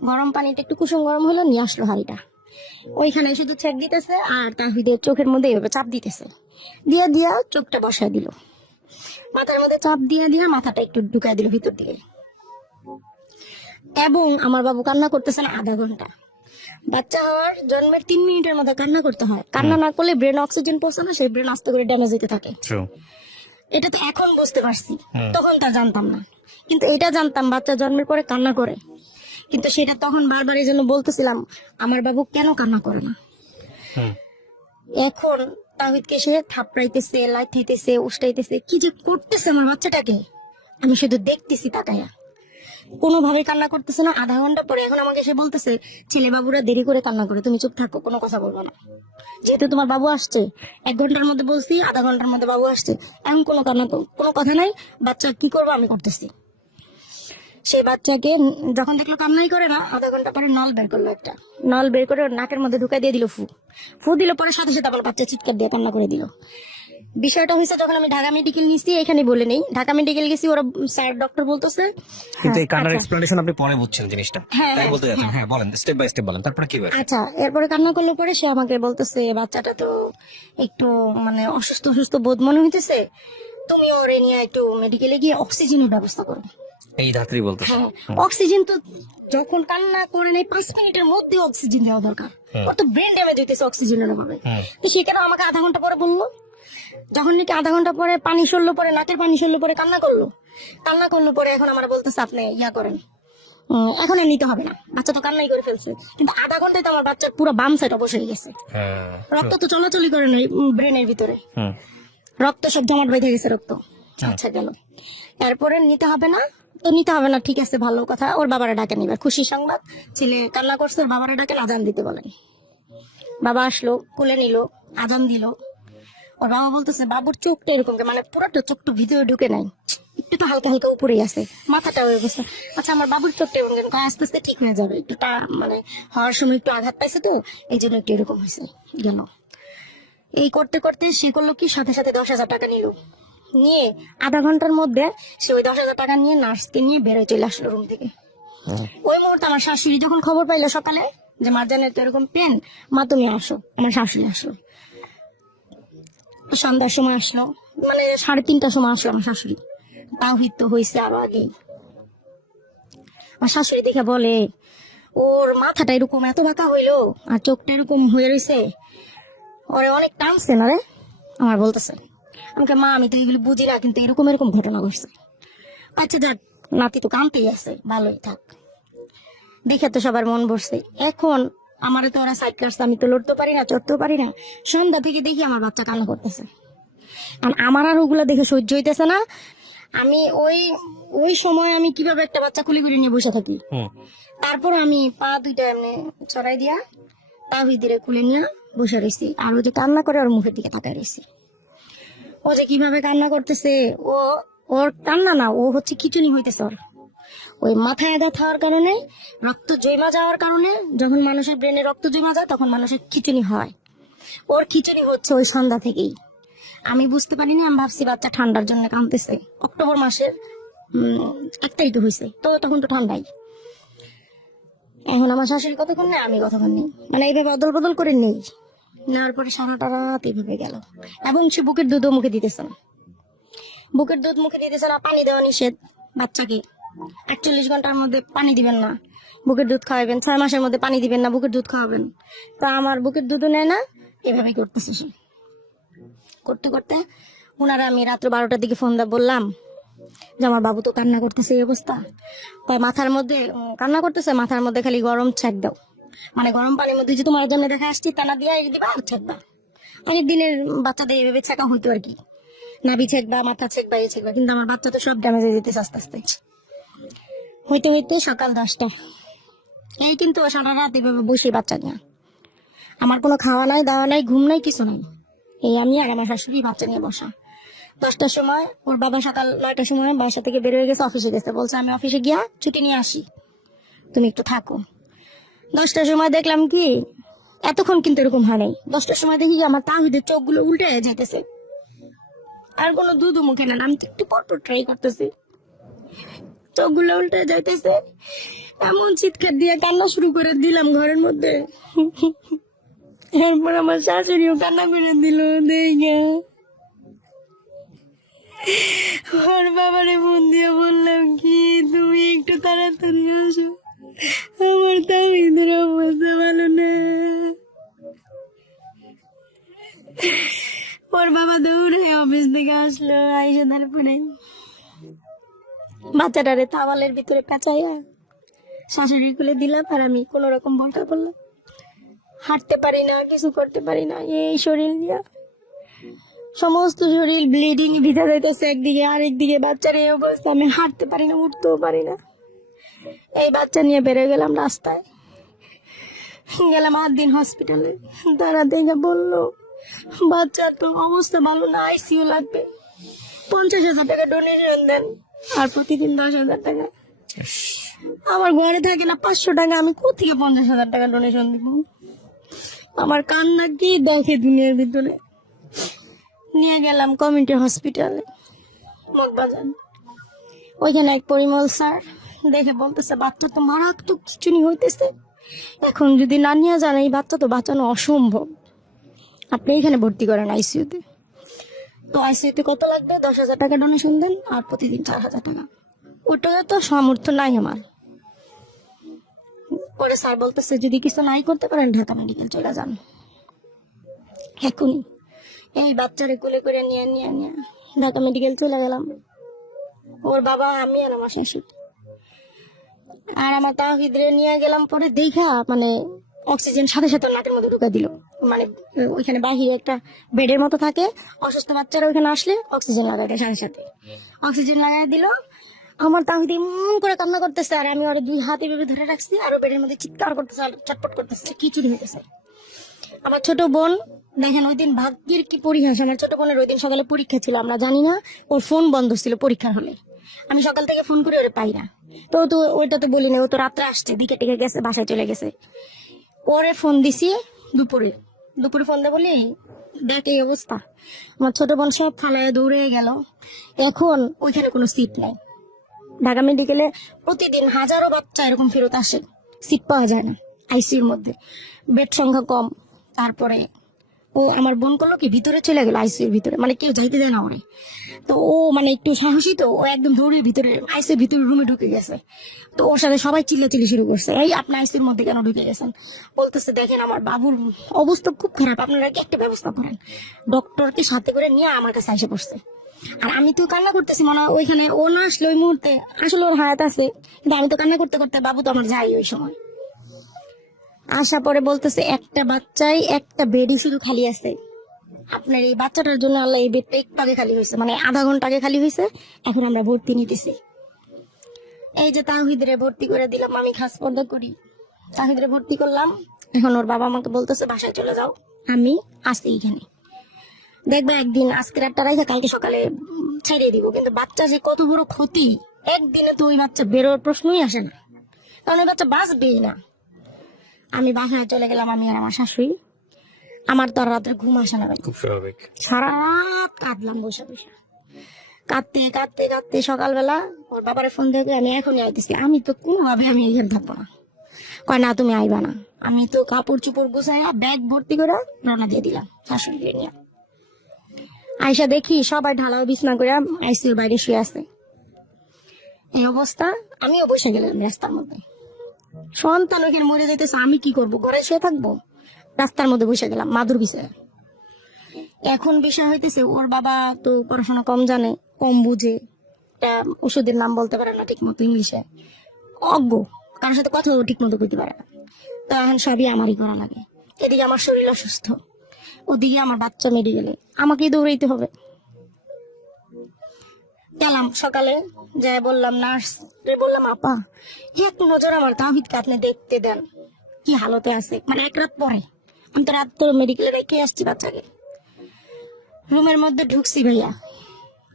গরম পানিটা একটু কুসুম গরম হলো, নিয়ে আসলো হাঁড়িটা, ওইখানে শুধু ছেক দিতেছে আর তাহিদের চোখের মধ্যে এভাবে চাপ দিতেছে, দিয়া চোখটা বসায় দিল, মাথার মধ্যে চাপ দিয়া মাথাটা একটু ঢুকায় দিল ভিতর দিকে। এবং আমার বাবু কান্না করতেছে না আধা ঘন্টা। বাচ্চা হওয়ার জন্মের 3 মিনিটের মধ্যে কান্না করতে হয়, কান্না না করলে ব্রেন অক্সিজেন পৌঁছে না, সেই ব্রেন আস্তে করে ড্যামেজ হতে থাকে। এটা তো এখন বুঝতে পারছি, তখন তা জানতাম না। কিন্তু এটা জানতাম বাচ্চা জন্মের পরে কান্না করে, কিন্তু সেটা তখন বারবার এই জন্য বলতেছিলাম আমার বাবু কেন কান্না করে না। এখন তাহিদকে সে থাপড়াইতেছে, লাইতেছে, উষ্টাইতেছে, কি যে করতেছে আমার বাচ্চাটাকে, আমি শুধু দেখতেছি তাকায়া, কোনোভাবে কান্না করতেছে না। আধা ঘন্টা পরে এখন আমাকে সে বলতেছে, ছেলে বাবুরা দেরি করে কান্না করে, তুমি চুপ থাকো, কোনো কথা বলবো না, যেহেতু তোমার বাবু আসছে। 1 ঘন্টার মধ্যে বলছি, আধা ঘন্টার মধ্যে বাবু আসছে, এখন কোনো কান্না, কোনো কথা নাই, বাচ্চা কি করবো আমি করতেছি। সেই বাচ্চাকে যখন দেখলো কান্নাই করে না, আধা ঘন্টা পরে নল বের করলো, একটা নল বের করে ওর নাকের মধ্যে ঢুকাই দিয়ে দিল, ফু দিল, পরে সাথে সাথে আমার বাচ্চা চিৎকার দিয়ে কান্না করে দিল। বিষয়টা হয়েছে যখন আমি ঢাকা মেডিকেল নিচ্ছি, এখানে বলে নেই, ঢাকা মেডিকেল গেছি, ওরা স্যার ডক্টর বলতেছে। কিন্তু এই কান্নার এক্সপ্লেনেশন আপনি পরে বুঝছেন জিনিসটা, হ্যাঁ, তাই বলতে যাচ্ছেন। হ্যাঁ বলেন, স্টেপ বাই স্টেপ বলেন, তারপরে কি হয়েছে? আচ্ছা, এরপরে কান্না করলো পরে সে আমাকে বলতেছে, বাচ্চাটা তো একটু মানে অসুস্থ অসুস্থ বোধ মনে হইতেছে, তুমি ওরে নিয়ে একটু মেডিকেলে গিয়ে অক্সিজেনের ব্যবস্থা করো। এই ধাত্রী বলতেছে। হ্যাঁ, অক্সিজেন তো যখন কান্না করে নেই 5 মিনিটের মধ্যে অক্সিজেন দেওয়া দরকার, ওর তো ব্রেন ড্যামেজ হইতেছে অক্সিজেনের অভাবে। তো সেখানে আমাকে আধা ঘন্টা পরে বললো, যখন নাকি আধা ঘন্টা পরে পানি সরলো, পরে নাকের পানি সরলো, পরে কান্না করলো পরে এখন আমার বলতেছে আপনি ইয়া করেন, এখন আর নিতে হবে না, বাচ্চা তো কান্নাই করে ফেলছে। কিন্তু আধা ঘন্টায় তো আমার বাচ্চার পুরো বাম সাইড অবশ হয়ে গেছে, রক্ত তো চলাচলই করে নাই ব্রেনের ভিতরে, রক্ত সব জমাট বেঁধে গেছে রক্ত। আচ্ছা গেল, এরপরে নিতে হবে না, তো নিতে হবে না, ঠিক আছে ভালো কথা। ওর বাবারা ডাকেন, এবার খুশি সংবাদ, ছেলে কান্না করছে, ওর বাবারা ডাকেন, আজান দিতে বলেন। বাবা আসলো, কোলে নিল, আজান দিল। ওর বাবা বলতেছে বাবুর চোখটা এরকম, মানে পুরোটা চোখটা ভিতরে ঢুকে নাই, একটু তো হালকা হালকা উপরেই আছে, মাথাটা ওই অবস্থা। আচ্ছা আমার বাবুর চোখটা এরকম কেন? আস্তে আস্তে ঠিক হয়ে যাবে, একটু মানে হওয়ার সময় একটু আঘাত পাইছে তো, এই জন্য একটু এরকম হয়েছে। গেল এই করতে করতে সে করলো কি, সাথে সাথে 10,000 টাকা নিল, নিয়ে আধা ঘন্টার মধ্যে সে ওই 10,000 টাকা নিয়ে নার্সকে নিয়ে বেরোয় চলে আসলো রুম থেকে। ওই মুহূর্তে আমার শাশুড়ি যখন খবর পাইলো সকালে যে মারজানের তো এরকম পেন, মা তুমি আসো, আমার শাশুড়ি আসলো। সন্ধ্যার সময় আসলো, মানে 3:30টার সময় আসলো আমার শাশুড়ি। তাওহিদ তো হয়েছে আরো আগে। আমার শাশুড়ি দেখে বলে, ওর মাথাটা এরকম এত বাঁকা হইলো আর চোখটা এরকম হয়ে রয়েছে, ওরে অনেক টানছে না রে। আমার বলতেছে, আমাকে মা আমি তো এগুলো বুঝি না, কিন্তু এরকম এরকম ঘটনা ঘটছে। আচ্ছা যাক, নাতি তো কামতেই আছে, ভালোই থাক। দেখে তো সবার মন বসছে। এখন আমারে তো ওরা সাইড কাটছে, আমি তো লড়তেও পারি না, চড়তেও পারি না। সন্ধ্যা থেকে দেখি আমার বাচ্চা কান্না করতেছে, আর আমার আর ওগুলা দেখে সহ্য হইতেছে না। আমি ওই ওই সময় আমি কিভাবে একটা বাচ্চা খুলে খুলে নিয়ে বসে থাকি। তারপর আমি পা দুইটা এমনি চড়াই দিয়া তাহিদিরে খুলে নিয়ে বসে রয়েছি, আর ও যে কান্না করে ওর মুখের দিকে তাকায় রয়েছি। ও যে কিভাবে কান্না করতেছে, ওর কান্না না, ও হচ্ছে খিচুনি হইতেছে ওর। ওই মাথায় আঘাত হওয়ার কারণে, রক্ত জমা যাওয়ার কারণে, যখন মানুষের ব্রেনে রক্ত জমা যায় তখন মানুষের খিচুনি হয়। ওর খিচুনি হচ্ছে ওই সন্ধ্যা থেকেই। আমি বুঝতে পারিনি, আমি ভাবছি বাচ্চা ঠান্ডার জন্য কাঁদতেছে। অক্টোবর মাসের 1 তারিখে হয়েছে, তো তখন তো ঠান্ডাই। এখন আমার শাশুড়ি কতক্ষণ নেই, আমি কতক্ষণ নেই, মানে এইভাবে অদল বদল করে নেই। নেওয়ার পরে সারাটা রাত এইভাবে গেল। এবং সে বুকের দুধও মুখে দিতেছে না, বুকের দুধ মুখে দিতেছে না। পানি দেওয়া নিষেধ বাচ্চাকে, 41 ঘন্টার মধ্যে পানি দিবেন না, বুকের দুধ খাওয়াবেন। 6 মাসের মধ্যে পানি দিবেন না, বুকের দুধ খাওয়াবেন। তা আমার বুকের দুধও নেয় না, এভাবেই করতেছে সে। করতে করতে ওনারা, আমি রাত্র 12টার দিকে ফোন দিয়ে বললাম যে আমার বাবু তো কান্না করতেছে, এই অবস্থা। তাই মাথার মধ্যে কান্না করতেছে, মাথার মধ্যে খালি গরম ছ্যাক দাও, মানে গরম পানির মধ্যে যে তোমার জন্য দেখা আসছি তা না দিয়ে দিবা আর ছ্যাকবা। অনেক দিনের বাচ্চাদের এভাবে ছ্যাঁকা হইতো আর কি, নাভি ছেঁকবা, মাথা ছেঁকবা, এই ছেঁকবা। কিন্তু আমার বাচ্চা তো সব ড্যামেজ হয়ে যেতেছে আস্তে আস্তে। হইতে হইতে সকাল 10টা, এই কিন্তু সারা রাত এভাবে বসে বাচ্চা নিয়ে। আমার কোনো খাওয়া নাই, দাওয়া নাই, ঘুম নাই, কিছু নাই। এই আমি আর আমার শাশুড়ি বাচ্চা নিয়ে বসা। 10টার সময় ওর বাবা সকাল 9টার সময় বাসা থেকে বের হয়ে গেছে, অফিসে গেছে। বলছে আমি অফিসে গিয়া ছুটি নিয়ে আসি, তুমি একটু থাকো। 10টার সময় দেখলাম কি, এতক্ষণ কিন্তু এরকম হয় নাই। 10টার সময় দেখি কি আমার তাহিদের চোখগুলো উল্টে যাইতেছে, আর কোনো দুধ মুখে না। আমি তো একটু পরপর ট্রাই করতেছি, চোখগুলো উল্টে যাইতেছে। এমন চিৎকার দিয়ে কান্না শুরু করে দিলাম ঘরের মধ্যে। এরপর আমার শাশুড়িও কান্না করে দিল দেখে। ওর বাবারে ফোন দিয়ে বললাম কি, তুমি একটু তাড়াতাড়ি আসো, আমার তাহিদের অবস্থা ভালো না। ওর বাবা দৌড়ে অফিস থেকে আসলো, আইসা তারপরে বাচ্চাটারে তাওয়ালের ভিতরে পেঁচাইয়া শাশুড়ি খুলে দিলাম, আর আমি কোন রকম বলতে বললাম। হাঁটতে পারি না, কিছু করতে পারি না, এই শরীর নিয়ে সমস্ত শরীর ব্লিডিং ভিজা যাইতেছে একদিকে, আরেকদিকে বাচ্চার এই অবস্থা। আমি হাঁটতে পারি না, উঠতেও পারি না। এই বাচ্চা নিয়ে বেড়ে গেলাম রাস্তায়, গেলাম 8 দিন হসপিটালে। তারা দেখে বললো বাচ্চার তো অবস্থা ভালো না, আইসিইউ লাগবে। 50,000 টাকা ডোনেশন দেন, আর প্রতিদিন 10,000 টাকা। আমার ঘরে থাকে না 500 টাকা, আমি কোথেকে 50,000 টাকা ডোনেশন দিব? আমার কান্না কি দেখে দুনিয়ার ভিতরে। নিয়ে গেলাম কমিউনিটি হসপিটালে মগবাজার। ওইখানে এক পরিমল স্যার দেখে বলতেছে বাচ্চা তো মারাত্মক খিচুনি হইতেছে, এখন যদি না নিয়ে যান এই বাচ্চা তো বাঁচানো অসম্ভব, আপনি এখানে ভর্তি করেন আইসিইউতে। তো আইসিইউতে কত লাগবে? 10,000 টাকা ডোনেশন দেন, আর প্রতিদিন 4,000 টাকা। ওটা তো সামর্থ্য নাই আমার। পরে স্যার বলতেছে যদি কিছু নাই করতে পারেন ঢাকা মেডিকেল চলে যান এখনই। এই বাচ্চারে কোলে করে নিয়ে নিয়ে নিয়ে ঢাকা মেডিকেল চলে গেলাম। ওর বাবা, আমি আর আমার শাশুড়ি আর আমার তাহিদরে নিয়ে গেলাম। পরে দেখা মানে অক্সিজেন সাথে সাথে নাকের মধ্যে ঢুকা দিল। মানে ওইখানে বাহিরে একটা বেডের মতো থাকে, অসুস্থ বাচ্চারা ওইখানে আসলে অক্সিজেন লাগাই দেয়, সাথে সাথে অক্সিজেন লাগাই দিল। আমার তাহিদ এমন করে কান্না করতেছে, আর আমি ওর 2 হাত এভাবে ধরে রাখছি, আর ও বেডের মধ্যে চিৎকার করতেছে আর চটপট করতেছে, খিচুড়ি হইতেছে। আমার ছোট বোন দেখেন, ওই দিন ভাগ্যের কি পরিহাস, আমার ছোট বোনের ওই দিন সকালে পরীক্ষা ছিল, আমরা জানি না, ওর ফোন বন্ধ ছিল পরীক্ষার হলে। আমি সকাল থেকে ফোন করে ওরে পাই না, তো ওইটা তো বলি না, ও তো রাত্রে আসছে, দিকে টিকে গেছে, বাসায় চলে গেছে। ওরে ফোন দিছি দুপুরে ফোন দিয়ে বলি দেখ এই অবস্থা, আমার ছোট বোন সব ফালায় দৌড়ে গেল। এখন ওইখানে কোনো সিট নাই। ঢাকা মেডিকেলে প্রতিদিন হাজারো বাচ্চা এরকম ফেরত আসে, সিট পাওয়া যায় না আইসিইউর মধ্যে, বেড সংখ্যা কম। তারপরে ও আমার বোন করলো কি ভিতরে চলে গেল আইসিইউর ভিতরে, মানে কেউ যাইতে দেয় না ওরে। তো ও মানে একটু সাহসী, তো ও একদম দৌড়ে ভিতরে আইসিইউর ভিতরে রুমে ঢুকে গেছে। তো ওর সাথে সবাই চিল্লাচিল্লি শুরু করছে, এই আপনি আইসিইউর মধ্যে কেন ঢুকে গেছেন? বলতেছে দেখেন আমার বাবুর অবস্থা খুব খারাপ, আপনারা কি একটা ব্যবস্থা করেন। ডক্টরকে সাথে করে নিয়ে আমার কাছে এসে পড়ছে। আর আমি তো কান্না করতেছি, মনে হয় ওইখানে ও না আসলে ওই মুহূর্তে আসলে ওর হায়াত আছে, কিন্তু আমি তো কান্না করতে করতে, বাবু তো আমার যাই ওই সময়। আসা পরে বলতেছে একটা বাচ্চাই একটা বেডই শুধু খালি আছে, আপনার এই বাচ্চাটার জন্য আল্লাহ এই বেডটা একটু আগে খালি হয়েছে, মানে আধা ঘন্টা আগে খালি হয়েছে, এখন আমরা ভর্তি নিতেছি। এই যে তাহিদরে ভর্তি করে দিলাম, আমি খাস পর্দা করি, তাহিদরে ভর্তি করলাম। এখন ওর বাবা আমাকে বলতেছে বাসায় চলে যাও, আমি আসি এখানে, দেখবে একদিন আজকে রাতটা রাইখা কালকে সকালে ছেড়ে দিব। কিন্তু বাচ্চা যে কত বড় ক্ষতি, একদিনে তো ওই বাচ্চা বেরোর প্রশ্নই আসে না, কারণ ওই বাচ্চা বাঁচবেই না। আমি বাসায় চলে গেলাম, আমি আর আমার শাশুড়ি। আমার তো আর রাত্রে ঘুম আসে না ভাই, খুব স্বাভাবিক। সারা রাত কাঁদলাম বসে বসে, কাঁদতে কাঁদতে কাঁদতে সকালবেলা ওর বাবারে ফোন থেকে আমি এখনই আইতেছি, আমি তো কোনোভাবে আমি এখানে থাকবো না। কয় না তুমি আইবা না। আমি তো কাপড় চুপড় গুছাইয়া ব্যাগ ভর্তি করে রওনা দিয়ে দিলাম শাশুড়িকে নিয়ে। আয়সা দেখি সবাই ঢালাও বিছনা করে আইসিইউর বাইরে শুয়ে আছে। এই অবস্থা, আমিও বসে গেলাম রাস্তার মধ্যে। সন্তান ওখানে মরে যাইতেছে, আমি কি করব, ঘরে শুয়ে থাকবো? রাস্তার মধ্যে বসে গেলাম মাদুর বিছায়। এখন বিষয় হইতেছে ওর বাবা তো পড়াশোনা কম জানে, কম বুঝে, একটা ওষুধের নাম বলতে পারে না ঠিক মতো ইংলিশে, অজ্ঞ, কারোর সাথে কথাও ঠিক মতো কইতে পারে না। তো এখন সবই আমারই করা লাগে। এদিকে আমার শরীর অসুস্থ, ওদিকে আমার বাচ্চা মেডিকেলে, আমাকেই দৌড়াইতে হবে। গেলাম সকালে, যাই বললাম নার্স বললাম আপা এক নজর আমার তাহিদকে আপনি দেখতে দেন কি হালতে আছে, মানে এক রাত পরে। আমি তো রাত করে মেডিকেলে রেখে আসছি বাচ্চাকে। রুমের মধ্যে ঢুকছি ভাইয়া,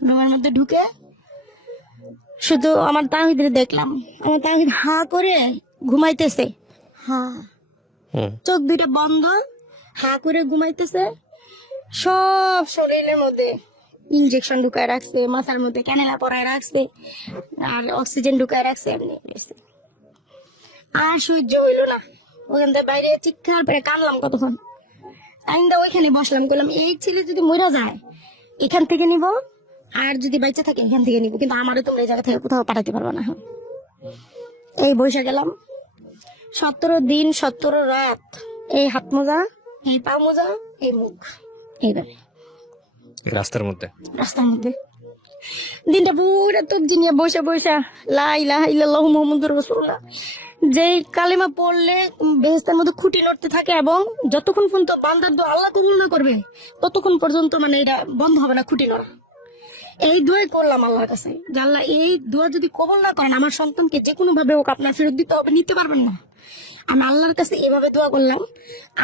রুমের মধ্যে ঢুকে শুধু আমার তাহিদের দেখলাম, আমার তাহিদ হা করে ঘুমাইতেছে, হা, চোখ দুইটা বন্ধ, হা করে ঘুমাইতেছে। সব শরীরের মধ্যে ইনজেকশন ঢুকায় রাখছে, মাথার মধ্যে ক্যানেলা পরায় রাখছে, আর অক্সিজেন ঢুকায় রাখছে, এমনি গেছে। আর সহ্য হইলো না, ওখান থেকে বাইরে চিৎকার করে কানলাম কতক্ষণ। আইন্দা ওইখানে বসলাম, বললাম এই ছেলে যদি মরে যায় এখান থেকে নিব, আর যদি বাইচে থাকে এখান থেকে নিব, কিন্তু আমারও তোমরা এই জায়গা থেকে কোথাও পাঠাতে পারবো না। এই বসে গেলাম 17 দিন 17 রাত, এই হাত মোজা, এই পা মোজা, এই মুখ, এইভাবে রাস্তার মধ্যে রাস্তার মধ্যে দিনটা পুরো তবজি নিয়ে বসে বসে লা ইলাহা ইল্লাল্লাহু মুহাম্মাদুর রাসূলুল্লাহ যে কালেমা পড়লে বেহেশতের মধ্যে খুঁটি নড়তে থাকে, এবং যতক্ষণ পর্যন্ত বান্দার দোয়া আল্লাহ কবুল না করবে ততক্ষণ পর্যন্ত মানে এটা বন্ধ হবে না খুঁটি নড়া। এই দোয়াই করলাম আল্লাহর কাছে যে আল্লাহ এই দোয়া যদি কবুল না করেন আমার সন্তানকে যে কোনো ভাবে হোক আপনার ফেরত দিতে হবে, নিতে পারবেন না। আমি আল্লাহর কাছে এভাবে দোয়া করলাম,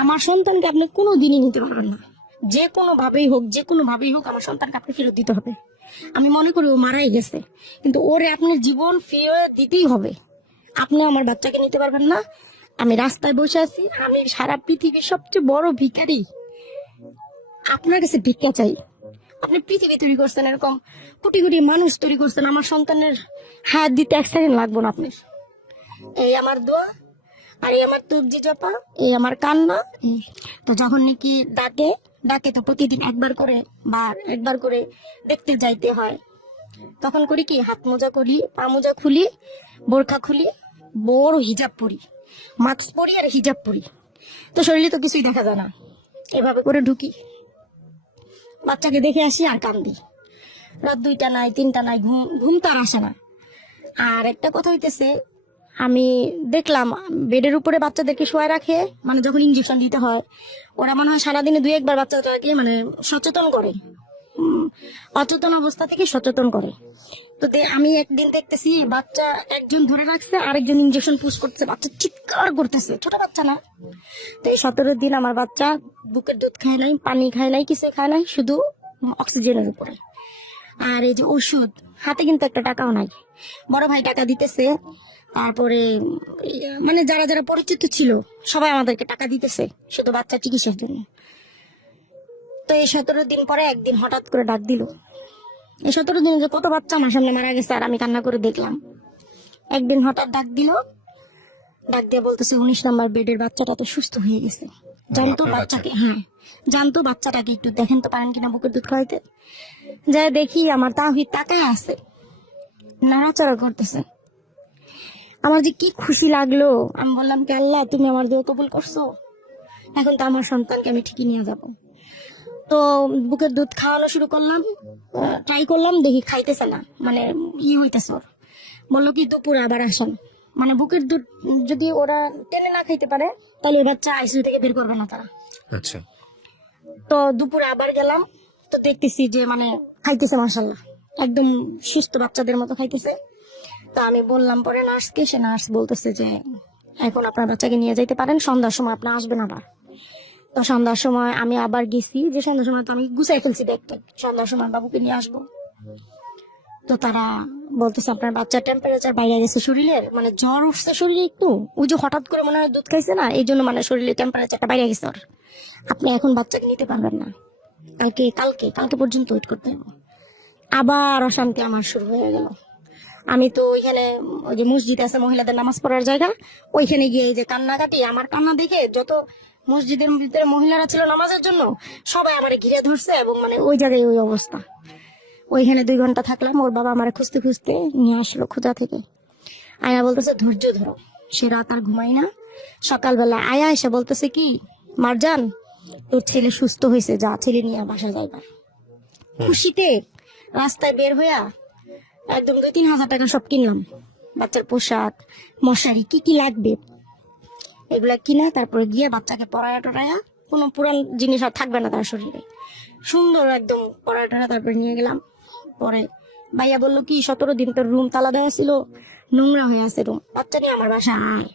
আমার সন্তানকে আপনি কোনো দিনই নিতে পারবেন না, যে কোনো ভাবেই হোক, যে কোনো ভাবেই হোক আমার সন্তানকে আপনি ফেরত দিতে হবে। আমি মনে করি ও মারাই গেছে, কিন্তু ওরে আপনার জীবন ফেরত দিতেই হবে। আপনি আমার বাচ্চাকে নিতে পারবেন না। আমি রাস্তায় বসে আছি, আমি সারা পৃথিবীর সবচেয়ে বড় ভিখারি, আপনার কাছে ভিক্ষা চাই। আপনি পৃথিবী তৈরি করছেন, এরকম কোটি কোটি মানুষ তৈরি করছেন, আমার সন্তানের হাত দিতে 1 সেকেন্ড লাগবো না আপনার। এই আমার দোয়া, আর এই আমার তবজি চাপা, এই আমার কান্না। তো যখন নাকি ডাকে ডাকে তো প্রতিদিন একবার করে বা একবার করে দেখতে যাইতে হয়, তখন করি কি হাত মোজা করি, পা মোজা খুলি, বোরখা খুলি, বড় হিজাব পরি, মাস্ক পরি আর হিজাব পরি, তো শরীরে তো কিছুই দেখা যায় না। এভাবে করে ঢুকি, বাচ্চাকে দেখে আসি আর কান্দি। রাত 2টা নাই 3টা নাই, ঘুম তার আসে না। আর একটা কথা হইতেছে, আমি দেখলাম বেডের উপরে বাচ্চাদেরকে শোয়া রাখে, মানে যখন ইঞ্জেকশন দিতে হয় ওরা মনে হয় সারাদিনে 2-1 বার বাচ্চাটাকে মানে সচেতন করে, অচেতন অবস্থা থেকে সচেতন করে। তো আমি একদিন দেখতেছি বাচ্চা একজন ধরে রাখছে, আরেকজন ইঞ্জেকশন পুশ করতেছে, বাচ্চা চিৎকার করতেছে, ছোট বাচ্চা না। তো এই 17 দিন আমার বাচ্চা বুকের দুধ খায় নাই, পানি খায় নাই, কিছু খায় নাই, শুধু অক্সিজেনের উপরে। আর এই যে ওষুধ, হাতে কিন্তু একটা টাকাও নাই, বড় ভাই টাকা দিতেছে, তারপরে মানে যারা যারা পরিচিত ছিল সবাই আমাদেরকে টাকা দিতেছে শুধু বাচ্চা চিকিৎসার জন্য। তো এই 17 দিন পরে একদিন হঠাৎ করে ডাক দিল। এই 17 দিন যে কত বাচ্চা আমার সামনে মারা গেছে আর আমি কান্না করে দেখলাম। একদিন হঠাৎ ডাক দিল, ডাক দিয়ে বলতেছে 19 নাম্বার বেডের বাচ্চাটা তো সুস্থ হয়ে গেছে। জানতো আপনার বাচ্চাকে, হ্যাঁ জানতো বাচ্চাটাকে একটু দেখেন তো পারেন কিনা বুকের দুধ খাওয়াইতে। যাই দেখি আমার তাহিদ তাকায় আছে, নাড়াচাড়া করতেছে। আমার যে কি খুশি লাগলো, আমি বললাম কি আল্লাহ তুমি আমার দেহ কবুল করছো, এখন তো আমার সন্তানকে আমি ঠিকই নিয়ে যাব। তো বুকের দুধ খাওয়ানো শুরু করলাম, ট্রাই করলাম, দেখি খাইতেছে না, মানে হইতেছে ওর। বললো কি দুপুরে আবার আসেন, মানে বুকের দুধ যদি ওরা টেনে না খাইতে পারে তাহলে ওই বাচ্চা আইসিইউ থেকে বের করবে না তারা। আচ্ছা, তো দুপুরে আবার গেলাম, তো দেখতেছি যে মানে খাইতেছে মাশাল্লাহ, একদম সুস্থ বাচ্চাদের মতো খাইতেছে। তো আমি বললাম পরে নার্সকে, সে নার্স বলতেছে যে এখন আপনার বাচ্চাকে নিয়ে যাইতে পারেন, সন্ধ্যার সময় আপনি আসবেন আবার। তো সন্ধ্যার সময় আমি আবার গেছি, যে সন্ধ্যার সময় তো আমি গুছাই ফেলছি দেখতে, সন্ধ্যার সময় বাবুকে নিয়ে আসবো। তো তারা বলতেছে আপনার বাচ্চার টেম্পারেচার বাইরে গেছে শরীরের, মানে জ্বর উঠছে শরীরে একটু, ওই যে হঠাৎ করে মনে হয় দুধ খাইছে না, এই জন্য মানে শরীরের টেম্পারেচারটা বাইরে গেছে ওর। আপনি এখন বাচ্চাকে নিতে পারবেন না, কালকে কালকে কালকে পর্যন্ত ওয়েট করতে হবে। আবার অশান্তি আমার শুরু হয়ে গেল। আমি তো ওইখানে ওই যে মসজিদ আছে মহিলাদের নামাজ পড়ার জায়গা, ওইখানে গিয়ে এই যে কান্নাকাটি, আমার কান্না দেখে যত মসজিদের ভিতরে মহিলারা ছিল নামাজের জন্য সবাই আমারে ঘিরে ধরছে, এবং মানে ওই জায়গায় ওই অবস্থা। ওইখানে 2 ঘন্টা থাকলাম, ওর বাবা আমারে খুঁজতে খুঁজতে নিয়ে আসলো খোঁজা থেকে। আয়া বলতেছে ধৈর্য ধরো, সে রাত আর ঘুমাই না। সকালবেলা আয়া এসে বলতেছে কি মারজান তোর ছেলে সুস্থ হয়েছে, যা ছেলে নিয়ে বাসা যাইবা। খুশিতে রাস্তায় বের হইয়া একদম 2-3 হাজার টাকা সব কিনলাম, বাচ্চার পোশাক মশারি কি কি লাগবে এগুলা কিনা, তারপরে গিয়ে বাচ্চাকে পড়ায়া টড়ায়া, কোনো পুরান জিনিস আর থাকবে না তার শরীরে, সুন্দর একদম পড়ায়া টড়া তারপরে নিয়ে গেলাম। পরে ভাইয়া বললো কি 17 দিন তোর রুম তালা দেওয়া ছিল, নোংরা হয়ে আছে রুম, বাচ্চা নিয়ে আমার বাসা আয়,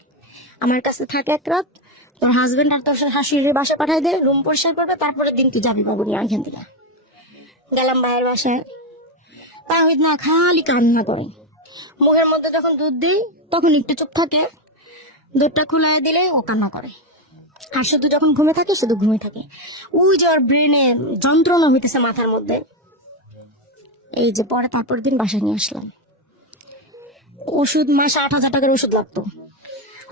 আমার কাছে থাকে 1 রাত, তোর হাজবেন্ড আর তোর শাশুড়ির বাসা পাঠাই দে, রুম পরিষ্কার করবে, তারপরে দিন তুই যাবি বাবু নিয়ে এখান থেকে। গেলাম ভাইয়ের বাসায়, তাহিদ না খালি কান্না করে, মুখের মধ্যে যখন দুধ দিই তখন একটু চুপ থাকে, দুধটা খুলে দিলে ও কান্না করে, আর শুধু যখন ঘুমে থাকে শুধু ঘুমে থাকে। ওই যে ওর ব্রেনে যন্ত্রণা হইতেছে মাথার মধ্যে। এই যে পরে তারপর দিন বাসায় নিয়ে আসলাম, ওষুধ মাসে 8,000 টাকার ওষুধ লাগতো,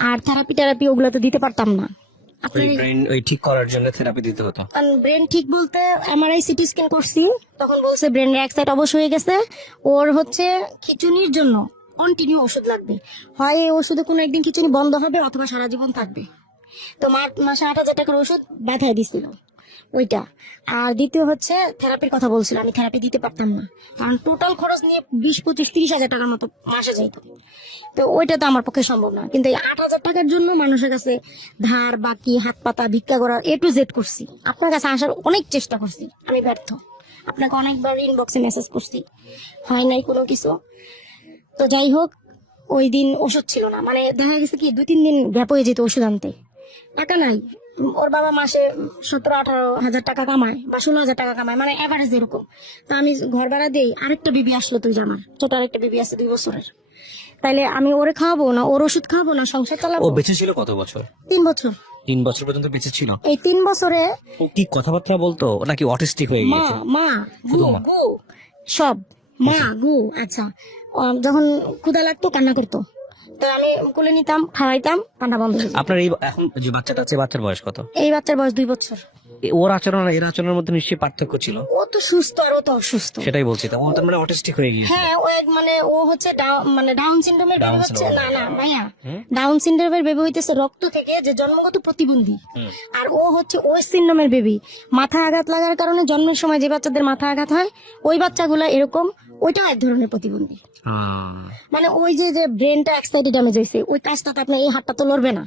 আর থেরাপি ওগুলো তো দিতে পারতাম না। ওই ব্রেন ওই ঠিক করার জন্য থেরাপি দিতে হতো। ব্রেন ঠিক বলতে এমআরআই সিটি স্ক্যান করছি, তখন বলছে ব্রেনের এক সাইড অবশ হয়ে গেছে, ওর হচ্ছে খিচুনির জন্য কন্টিনিউ ওষুধ লাগবে, হয় এই ওষুধে কোনো একদিন খিচুনি বন্ধ হবে অথবা সারা জীবন থাকবে। তো মাসে 8,000 টাকার ওষুধ বাধায় দিছিল ওইটা। আর দ্বিতীয় হচ্ছে থেরাপির কথা বলছিল, আমি থেরাপি দিতে পারতাম না, কারণ টোটাল খরচ নিয়ে 20-25-30 হাজার টাকার মতো মাসে যাইত। তো ওইটা তো আমার পক্ষে সম্ভব না, কিন্তু এই 8,000 টাকার জন্য মানুষের কাছে ধার বাকি হাত পাতা ভিক্ষা করা A to Z করছি, আপনার কাছে আসার অনেক চেষ্টা করছি, আমি ব্যর্থ, আপনাকে অনেকবার ইনবক্সে মেসেজ করছি, হয় নাই কোনো কিছু। তো যাই হোক, ওই দিন ওষুধ ছিল না, মানে দেখা গেছে কি 2-3 দিন গ্যাপ হয়ে যেত ওষুধ আনতে, টাকা নাই। ওর বাবা মাসে 17-18 হাজার টাকা কামায় বা 16,000 টাকা কামায়, মানে এভারেজ এরকম। তা আমি ঘর ভাড়া দেই, আরেকটা বেবি আসলো, তুই জানার ছোট আরেকটা বেবি আছে 2 বছরের, তাইলে আমি ওরে খাওয়াবো না, ওর ওষুধ খাওয়াবো না, সংসার ও চালাবো। বেঁচে ছিল কত বছর? 3 বছর। 3 বছর পর্যন্ত বেঁচে ছিল। এই 3 বছরে ও কি কথাবার্তা বলতো নাকি অটিস্টিক হয়ে মা গিয়েছে? মা গু গু সব মা গু। আচ্ছা, যখন ক্ষুধা লাগতো কান্না করতো, তো আমি কোলে নিতাম, খাওয়াইতাম, কান্না বন্ধ হয়ে যেত। আপনার এই এখন যে বাচ্চাটা আছে, বাচ্চার বয়স কত? এই বাচ্চার বয়স 2 বছর। ওর আচরণ আর এর আচরণের মধ্যে নিশ্চয়ই পার্থক্য ছিল। ও তো সুস্থ আর ও তো অসুস্থ। সেটাই বলছি, তো ও তো মানে অটিস্টিক হয়ে গিয়েছে। হ্যাঁ, ও মানে ও হচ্ছে মানে ডাউন সিনড্রোমের বেবি Down হচ্ছে, syndrome। না না ভাইয়া, ডাউন সিনড্রোমের বেবি হইতেছে রক্ত থেকে যে জন্মগত প্রতিবন্ধী, আর ও হচ্ছে ওই সিনড্রোমের বেবি, মাথা আঘাত লাগার কারণে জন্মের সময় যে বাচ্চাদের মাথা আঘাত হয় ওই বাচ্চাগুলো এরকম, ওইটাও এক ধরনের প্রতিবন্ধী। মানে ওই যে ব্রেনটা এক সাইডে ড্যামেজ হয়েছে, ওই কাজটা তো আপনার এই হাতটা তো লড়বে না,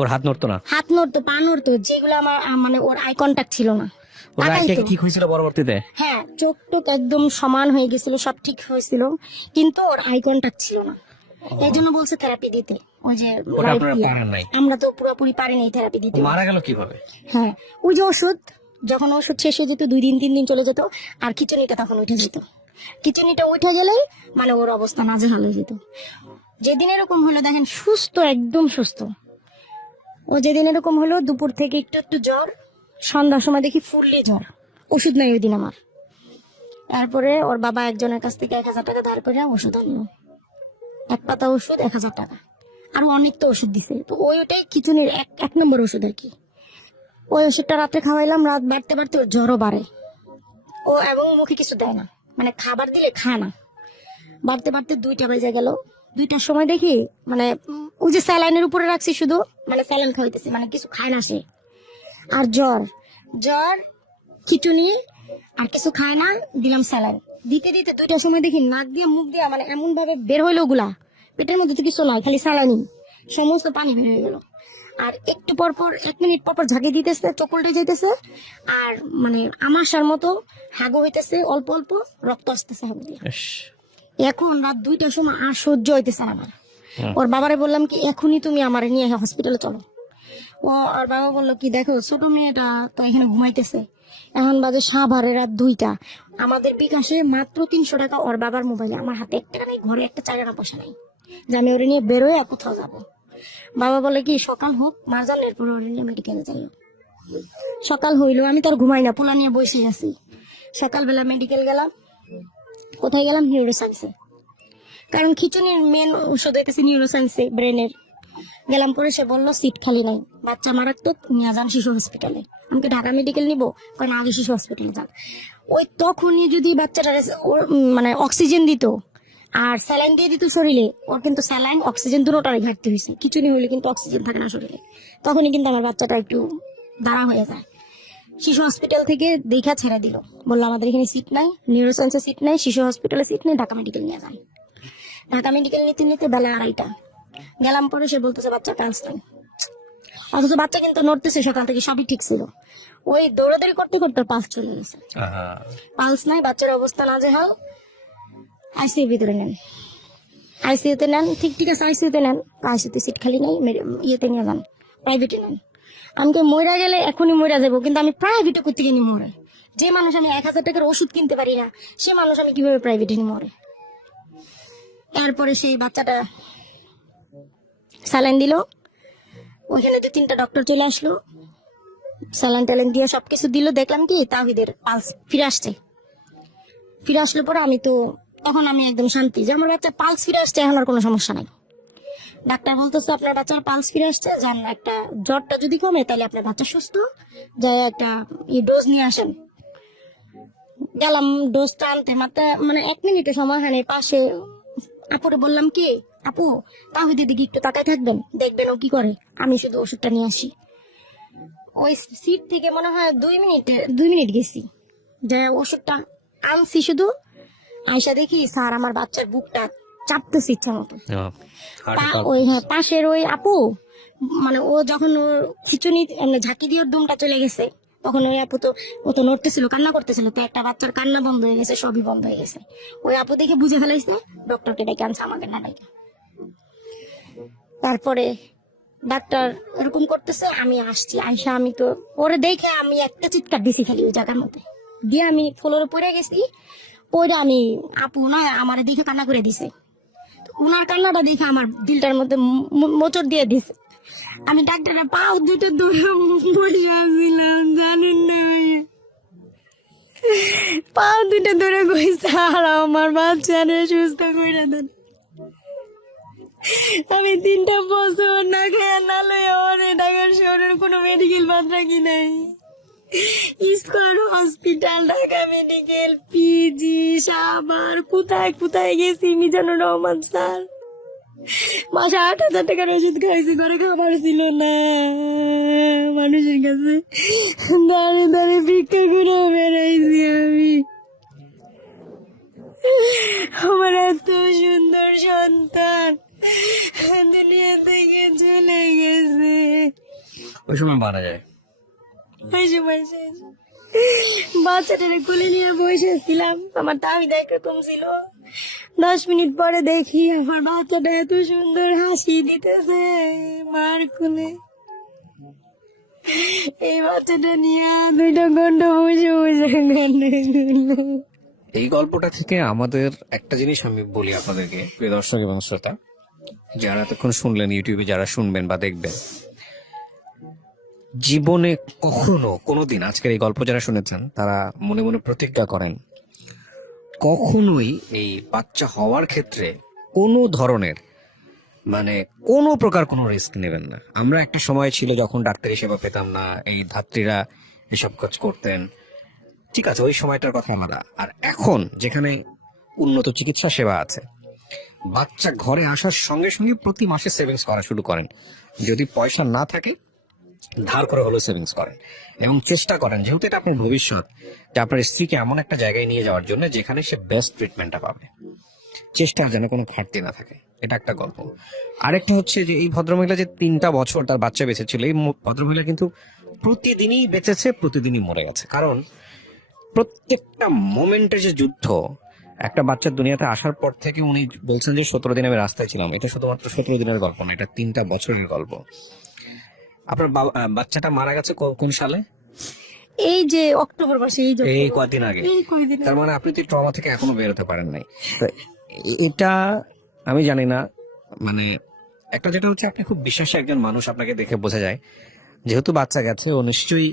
ওর হাত নড়তো না, হাত নড়তো পা নড়তো, যেগুলো আমার মানে ওর আই কন্ট্যাক্ট ছিল না। ওর তাকাই আইটা তো। ঠিক হয়েছিল পরবর্তীতে? হ্যাঁ, চোখ টোক একদম সমান হয়ে গেছিল, সব ঠিক হয়েছিল, কিন্তু ওর আই কন্ট্যাক্ট ছিল না, এই জন্য বলছে থেরাপি দিতে। ওই যে ওটা আপনারা পারেন নাই? আমরা তো পুরোপুরি পারিনি থেরাপি দিতে। মারা গেল কিভাবে? হ্যাঁ, ওই যে ওষুধ, যখন ওষুধ শেষ হয়ে যেত 2 দিন 3 দিন চলে যেত, আর খিচুনিটা তখন উঠে যেত, খিচুনিটা উঠে গেলে মানে ওর অবস্থা নাজেহাল হয়ে যেত। যেদিন এরকম হলো দেখেন, সুস্থ একদম সুস্থ, ও যেদিন এরকম হলো দুপুর থেকে একটু একটু জ্বর, সন্ধ্যার সময় দেখি ফুললি জ্বর, ওষুধ নাই ওই দিন আমার। তারপরে ওর বাবা একজনের কাছ থেকে 1,000 টাকা ধার করে ওষুধ আনলো, 1 পাতা ওষুধ 1,000 টাকা, আর অনেক তো ওষুধ দিছে। তো ওইটাই খিচুনির এক নম্বর ওষুধ আর কি। ওই ওষুধটা রাতে খাওয়াইলাম, রাত বাড়তে বাড়তে ওর জ্বরও বাড়ে। ও এবং মুখে কিছু দেয় না, মানে খাবার দিলে খায় না। বাড়তে বাড়তে 2টা বেজে গেল। 2টার সময় দেখি মানে ওই যে স্যালাইনের উপরে রাখছি শুধু, মানে স্যালাইন খাওয়াইতেছি, মানে কিছু খায় না সে। আর জ্বর জ্বর খিচুনি, আর কিছু খায় না, দিলাম স্যালাইন। দিতে দিতে 2টার সময় দেখি নাক দিয়ে মুখ দিয়ে মানে এমন ভাবে বের হইলো ওগুলা, পেটের মধ্যে তো কিছু নয়, খালি স্যালাইনই, সমস্ত পানি বের হয়ে গেল। আর একটু পর পর 1 মিনিট পর পর ঝাঁকি দিতেছে, চোখ উল্টে যাইতেছে, আর মানে আমাশার মতো হাগু হইতেছে, অল্প অল্প রক্ত আসতেছে হাগু দিয়ে। ইস, এখন রাত 2টার সময় আর সহ্য হইতেছে না আমার। ওর বাবারে বললাম কি এখনই তুমি আমার নিয়ে হসপিটালে চলো। আর বাবা বললো কি দেখো ছোট মেয়েটা তো এখানে ঘুমাইতেছে, এখন বাজে সাভারে রাত 2টা, আমাদের বিকাশে মাত্র 300 টাকা ওর বাবার মোবাইলে, আমার হাতে 1 টাকা নেই, ঘরে একটা 4 আনা পয়সা নেই যে আমি ওরে নিয়ে বেরোয় আর কোথাও যাবো। বাবা বলে কি সকাল হোক মারজান, এরপর ওরে নিয়ে মেডিকেলে যাইও। সকাল হইলো, আমি তো আর ঘুমাই না, পোলা নিয়ে বসে আছি। সকালবেলা মেডিকেল গেলাম। কোথায় গেলাম? নিউরোসায়েন্সে, কারণ খিচুনির মেন ওষুধ হইতেছে নিউরোসায়েন্সে, ব্রেনের। গেলাম পরে সে বললো সিট খালি নাই, বাচ্চা মারাত্মক, নিয়ে যান শিশু হসপিটালে। আমাকে ঢাকা মেডিকেল নিবো, কারণ আগে শিশু হসপিটালে যান। ওই তখনই যদি বাচ্চাটা মানে অক্সিজেন দিত আর স্যালাইন দিয়ে দিত শরীরে, ওর কিন্তু স্যালাইন অক্সিজেন দুটোটারই ঘাটতি হয়েছে। খিচুনি হইলে কিন্তু অক্সিজেন থাকে না শরীরে, তখনই কিন্তু আমার বাচ্চাটা একটু দাঁড়া হয়ে যায়। শিশু হসপিটাল থেকে দেখা ছেড়ে দিল, বললো আমাদের এখানে সিট নাই, নিউরোসায়েন্সে সিট নাই, শিশু হসপিটালে সিট নেই, ঢাকা মেডিকেল নিয়ে যান। ঢাকা মেডিকেল নিতে নিতে বেলা 2:30 গেলাম। পরে সে বলতেছে বাচ্চা পালস নাই, অথচ বাচ্চা কিন্তু নড়তেছে, সকাল থেকে সবই ঠিক ছিল। ওই দৌড়াদৌড়ি করতে করতে পালস চলে গেছে। আহা, পালস নাই, বাচ্চার অবস্থা নাজেহাল। আইসিইউ ভিতরে নেন, আইসিইউতে নেন, ঠিক আছে আইসিইউতে নেন, আইসিইউতে সিট খালি নাই, ইয়েতে নিয়ে যান, প্রাইভেটে নেন। আমাকে মইরা গেলে এখনই মইরা যাবো, কিন্তু আমি প্রাইভেটে করতে গিয়ে মরে। যে মানুষ আমি 1,000 টাকার ওষুধ কিনতে পারি না, সে মানুষ আমি কিভাবে প্রাইভেটে নিয়ে মরে। এরপরে সেই বাচ্চাটা স্যালাইন দিল, ওইখানে 2-3টা ডক্টর চলে আসলো, স্যালাইন ট্যালাইন দিয়ে সবকিছু দিল। দেখলাম কি তাহিদের পালস ফিরে আসছে। ফিরে আসলো পরে আমি তো তখন আমি একদম শান্তি যে আমার বাচ্চার পালস ফিরে আসছে, এখন আর কোনো সমস্যা নাই। ডাক্তার বলতেছে আপনার বাচ্চার পালস ফিরে আসছে, যান একটা জ্বরটা যদি কমে তাহলে আপনার বাচ্চা সুস্থ, যাই একটা ডোজ নিয়ে আসেন। গেলাম ডোজটা আনতে, মাত্র মানে 1 মিনিটের সময় হয় নাই। পাশে আপুরে বললাম কি আপু তাহিদের দিকে একটু তাকায় থাকবেন, দেখবেন ও কি করে, আমি শুধু ওষুধটা নিয়ে আসি। ওই সিট থেকে মনে হয় 2 মিনিট গেছি, যে ওষুধটা আনছি শুধু, আয়সা দেখি স্যার আমার বাচ্চার বুকটা চাপতেছে ইচ্ছা মতো। ওই হ্যাঁ পাশের ওই আপু, মানে ও যখন ওর খিচুনি ঝাঁকি দিয়ে ওর দুমটা চলে গেছে, তখন ওই আপু তো ও তো নড়তেছিল, কান্না করতেছিল, তো একটা বাচ্চার কান্না বন্ধ হয়ে গেছে, সবই বন্ধ হয়ে গেছে। ওই আপু দেখে বুঝে ফেলাইছে, ডক্টরকে ডেকে আনছে, আমাকে না ডেকে। তারপরে ডাক্তার এরকম করতেছে, আমি আসছি, আয়সা আমি তো ওরে দেখে আমি একটা চিৎকার দিছি খালি ওই জায়গার মধ্যে দিয়ে, আমি ফ্লোরে পড়ে গেছি। পরে আমি আপু না আমার দেখে কান্না করে দিছে, ওনার কান্নাটা দেখে আমার দিলটার মধ্যে মোচড় দিয়ে দিছে। আমি ডাক্তারের পাও 2টা ধরে বসে আসছিলাম, জানেন না পাও 2টা ধরে কইছে আর আমার বাচ্চারে সুস্থ করে দেন। আমি 3টা বছর না খেয়ে না লয়ে ওরে ঢাকার শহরের কোনো মেডিকেল বাদ রাখি নাই। Square hospital, Dhaka medical, PG, Savar, কোথায় কোথায় গেছি, মিজানুর রহমান স্যার। মাসে 8,000 টাকার ওষুধ খাইছি, ঘরে খাবার ছিল না, মানুষের কাছে দাঁড়িয়ে দাঁড়িয়ে ভিক্ষা করে বেড়াইছি আমি। আমার এত সুন্দর সন্তান দুনিয়া থেকে চলে গেছে। ওই সময় মারা যায়। বাচ্চাটারে কোলে নিয়ে বসেছিলাম, আমার তাহিদা একরকম ছিল। 10 মিনিট পরে দেখি আমার বাচ্চাটা এত সুন্দর হাসি দিতেছে মার কোলে। এই বাচ্চাটা নিয়ে 2টা ঘন্টা বসে বসে গান। এই গল্পটা থেকে আমাদের একটা জিনিস আমি বলি আপনাদেরকে, প্রিয় দর্শক এবং শ্রোতা যারা এতক্ষণ শুনলেন, ইউটিউবে যারা শুনবেন বা দেখবেন, জীবনে কখনো কোনোদিন আজকের এই গল্প যারা শুনেছেন তারা মনে মনে প্রতিজ্ঞা করেন কখনোই এই বাচ্চা হওয়ার ক্ষেত্রে কোনো ধরনের মানে কোনো প্রকার কোনো রিস্ক নেবেন না। আমরা একটা সময় ছিল যখন ডাক্তারি সেবা পেতাম না, এই ধাত্রীরা এসব কাজ করতেন, ঠিক আছে, ওই সময়টার কথা আলাদা। আর এখন যেখানে উন্নত চিকিৎসা সেবা আছে, বাচ্চা ঘরে আসার সঙ্গে সঙ্গে প্রতি মাসে সেভিংস করা শুরু করেন। যদি পয়সা না থাকে ধার করে হলেও সেভিংস করেন এবং চেষ্টা করেন, যেহেতু এটা আপনার ভবিষ্যৎ, যে আপনার স্ত্রীকে এমন একটা জায়গায় নিয়ে যাওয়ার জন্য যেখানে সে বেস্ট ট্রিটমেন্টটা পাবে। চেষ্টার যেন কোনো ঘাটতি না থাকে, এটা একটা গল্প। আরেকটা হচ্ছে যে এই ভদ্রমহিলা যে 3টা বছর তার বাচ্চা বেঁচেছিল, এই ভদ্রমহিলা কিন্তু প্রতিদিনই বেঁচেছে, প্রতিদিনই মরে গেছে। কারণ প্রত্যেকটা মোমেন্টে যে যুদ্ধ, একটা বাচ্চার দুনিয়াতে আসার পর থেকে উনি বলছেন যে 17 দিন আমি রাস্তায় ছিলাম। এটা শুধুমাত্র 17 দিনের গল্প না, এটা 3টা বছরের গল্প। আপনার বাচ্চাটা মারা গেছে কোন সালে? এই যে অক্টোবর মাসে, এই কয়েকদিন আগে। এই কয়দিন তার মানে আপনি তো ট্রমা থেকে এখনো বেরোতে পারেন নাই। তো এটা আমি জানি না, মানে একটা যেটা হচ্ছে আপনি খুব বিশ্বাসী একজন মানুষ, আপনাকে দেখে বোঝা যায়। যেহেতু বাচ্চা গেছে, ও নিশ্চয়ই,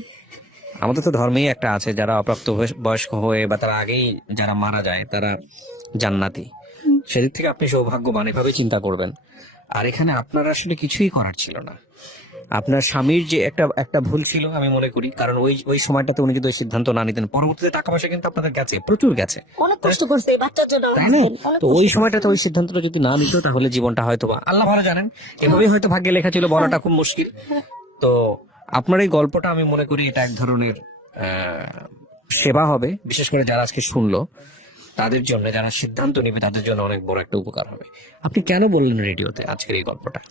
আমাদের তো ধর্মেই একটা আছে যারা অপ্রাপ্ত বয়স্ক হয়ে বা তারা আগেই যারা মারা যায় তারা জান্নাতি। সেদিক থেকে আপনি সৌভাগ্যবান, এভাবে চিন্তা করবেন। আর এখানে আপনার আসলে কিছুই করার ছিল না। আপনার স্বামীর যে একটা ভুল ছিল আমি মনে করি, কারণ ওই সময়টাতে উনি যদি ওই সিদ্ধান্ত না নিতেন, পরবর্তীতে টাকা পয়সা কিন্তু আপনাদের গেছে, প্রচুর গেছে, অনেক কষ্ট করছে এই বাচ্চার জন্য, তাই না? তো ওই সময়টাতে ওই সিদ্ধান্তটা যদি না নিত, তাহলে জীবনটা হয়তো বা আল্লাহ ভালো জানেন এভাবেই হয়তো ভাগ্যে লেখা ছিল, বলাটা খুব মুশকিল। তো আপনার এই গল্পটা আমি মনে করি এটা এক ধরনের সেবা হবে, বিশেষ করে যারা আজকে শুনলো তাদের জন্য, যারা সিদ্ধান্ত নেবে তাদের জন্য অনেক বড় একটা উপকার হবে। আপনি কেন বললেন রেডিওতে আজকের এই গল্পটা?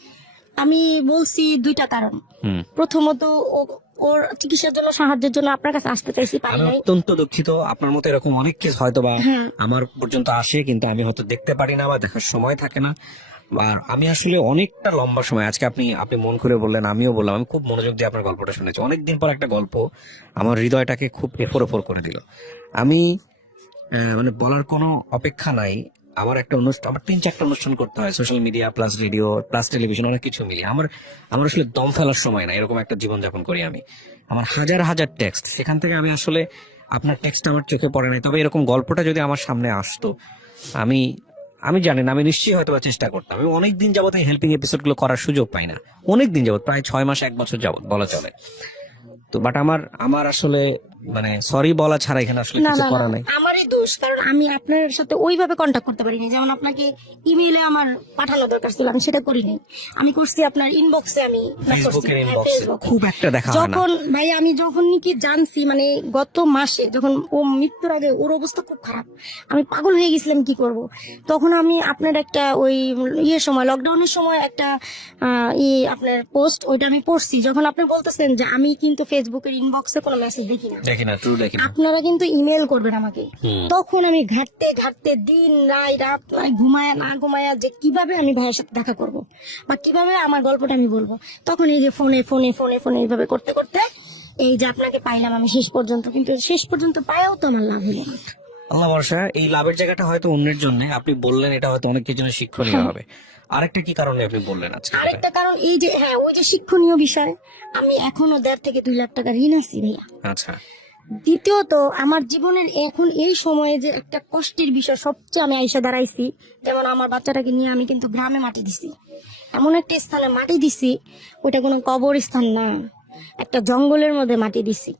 আমি বলছি 2টা কারণ। প্রথমত, ওর চিকিৎসার জন্য, সাহায্যের জন্য আপনার কাছে আসতে চাইছি, পারি আমি নাই। অত্যন্ত দুঃখিত। আপনার মতো এরকম অনেক কেস হয়তো বা হ্যাঁ। আমার পর্যন্ত আসে, কিন্তু আমি হয়তো দেখতে পারি না বা দেখার সময় থাকে না। আর আমি আসলে অনেকটা লম্বা সময়, আজকে আপনি মন খুলে বললেন, আমিও বললাম, আমি খুব মনোযোগ দিয়ে আপনার গল্পটা শুনেছি। অনেকদিন পর একটা গল্প আমার হৃদয়টাকে খুব এফোর করে দিল। আমি মানে বলার কোনো অপেক্ষা নাই। আমার একটা অনুষ্ঠান, আমার 3-4টা অনুষ্ঠান করতে হয়, social media plus radio plus television, অনেক কিছু মিলিয়ে আমার আসলে দম ফেলার সময় না, এরকম একটা জীবনযাপন করি আমি। আমার হাজার হাজার টেক্সট, সেখান থেকে আমি আসলে আপনার টেক্সট আমার চোখে পড়ে নাই। তবে এরকম গল্পটা যদি আমার সামনে আসতো, আমি জানি না, আমি নিশ্চয়ই হয়তো বা চেষ্টা করতাম। আমি অনেকদিন যাবত এই হেল্পিং এপিসোড গুলো করার সুযোগ পাই না, অনেকদিন যাবত, প্রায় 6 মাস 1 বছর যাবত বলা চলে। তো বাট আমার আসলে মানে সরি বলা ছাড়া এখানে আসলে না কিছু না করা না, নাই। আমারই দোষ, কারণ আমি আপনার সাথে ওইভাবে কন্ট্যাক্ট করতে পারিনি। যেমন আপনাকে ইমেইলে আমার পাঠানো দরকার ছিল, আমি সেটা করিনি। আমি করছি আপনার ইনবক্সে, আমি ফেসবুকের হ্যাঁ, ইনবক্সে ফেসবুকে। খুব একটা দেখা হয় না। যখন ভাই আমি যখন নাকি জানছি, মানে গত মাসে যখন ও মৃত্যুর আগে, ওর অবস্থা খুব খারাপ, আমি পাগল হয়ে গেছিলাম কি করব। তখন আমি আপনার একটা ওই সময়, লকডাউনের সময় একটা আপনার পোস্ট, ওইটা আমি পড়ছি। যখন আপনি বলতেছেন যে আমি কিন্তু ফেসবুকের ইনবক্সে কোনো মেসেজ দেখি না, আপনারা কিন্তু ইমেল করবেন আমাকে, তখন আমি ঘাটতে ঘাটতে দিন রাত মানে ঘুমায় না ঘুমায়া যে কিভাবে আমি ভাইয়ের সাথে দেখা করব বা কিভাবে আমার গল্পটা আমি বলবো, তখন এই যে ফোনে ফোনে ফোনে ফোনে এইভাবে করতে করতে এই যে আপনাকে পাইলাম আমি শেষ পর্যন্ত। কিন্তু শেষ পর্যন্ত পায়াও তো আমার লাভ হলো না। আল্লাহ ভরসা। এই লাভের জায়গাটা হয়তো অন্যের জন্য, আপনি বললেন এটা হয়তো অনেকের জন্য শিক্ষণীয় হবে। আরেকটা কি কারণে আপনি বললেন আজকে? আরেকটা কারণ এই যে, হ্যাঁ, ওই যে শিক্ষণীয় বিষয়, আমি এখনো 1.5 থেকে 2 লাখ টাকা ঋণ আছি ভাইয়া। আচ্ছা, দ্বিতীয়ত, আমার জীবনের এখন এই সময়ে যে একটা কষ্টের বিষয় সবচেয়ে আমি আইসা দাঁড়াইছি, যেমন আমার বাচ্চাটাকে নিয়ে আমি কিন্তু গ্রামে মাটি দিছি, এমন একটা স্থানে মাটি দিছি, ওটা কোনো কবর স্থান না, একটা জঙ্গলের মধ্যে মাটি দিছি।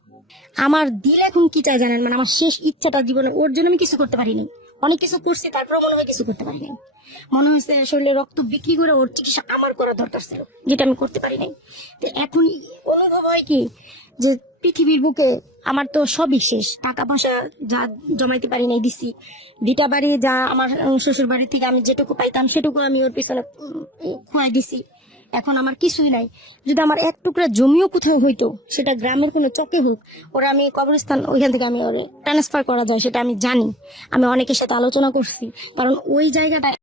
আমার দিল এখন কি চাই জানেন? মানে আমার শেষ ইচ্ছাটা জীবনে, ওর জন্য আমি কিছু করতে পারিনি, অনেক কিছু করছি, তারপরে মনে হয় কিছু করতে পারিনি। মনে হয়েছে শরীরে রক্ত বিক্রি করে ওর চিকিৎসা আমার করা দরকার ছিল, যেটা আমি করতে পারি নাই। তো এখন অনুভব হয় কি, যে পৃথিবীর বুকে আমার তো সবই শেষ, টাকা পয়সা যা জমাইতে পারি নাই দিছি, ভিটা বাড়ি যা আমার শ্বশুর বাড়ি থেকে আমি যেটুকু পাইতাম সেটুকু আমি ওর পিছনে খোয়াই দিছি। এখন আমার কিছুই নাই। যদি আমার এক টুকরা জমিও কোথাও হইতো, সেটা গ্রামের কোনো চকে হোক, ওরা আমি কবরস্থান ওইখান থেকে আমি ওরে ট্রান্সফার করা যায় সেটা আমি জানি, আমি অনেকের সাথে আলোচনা করছি, কারণ ওই জায়গাটা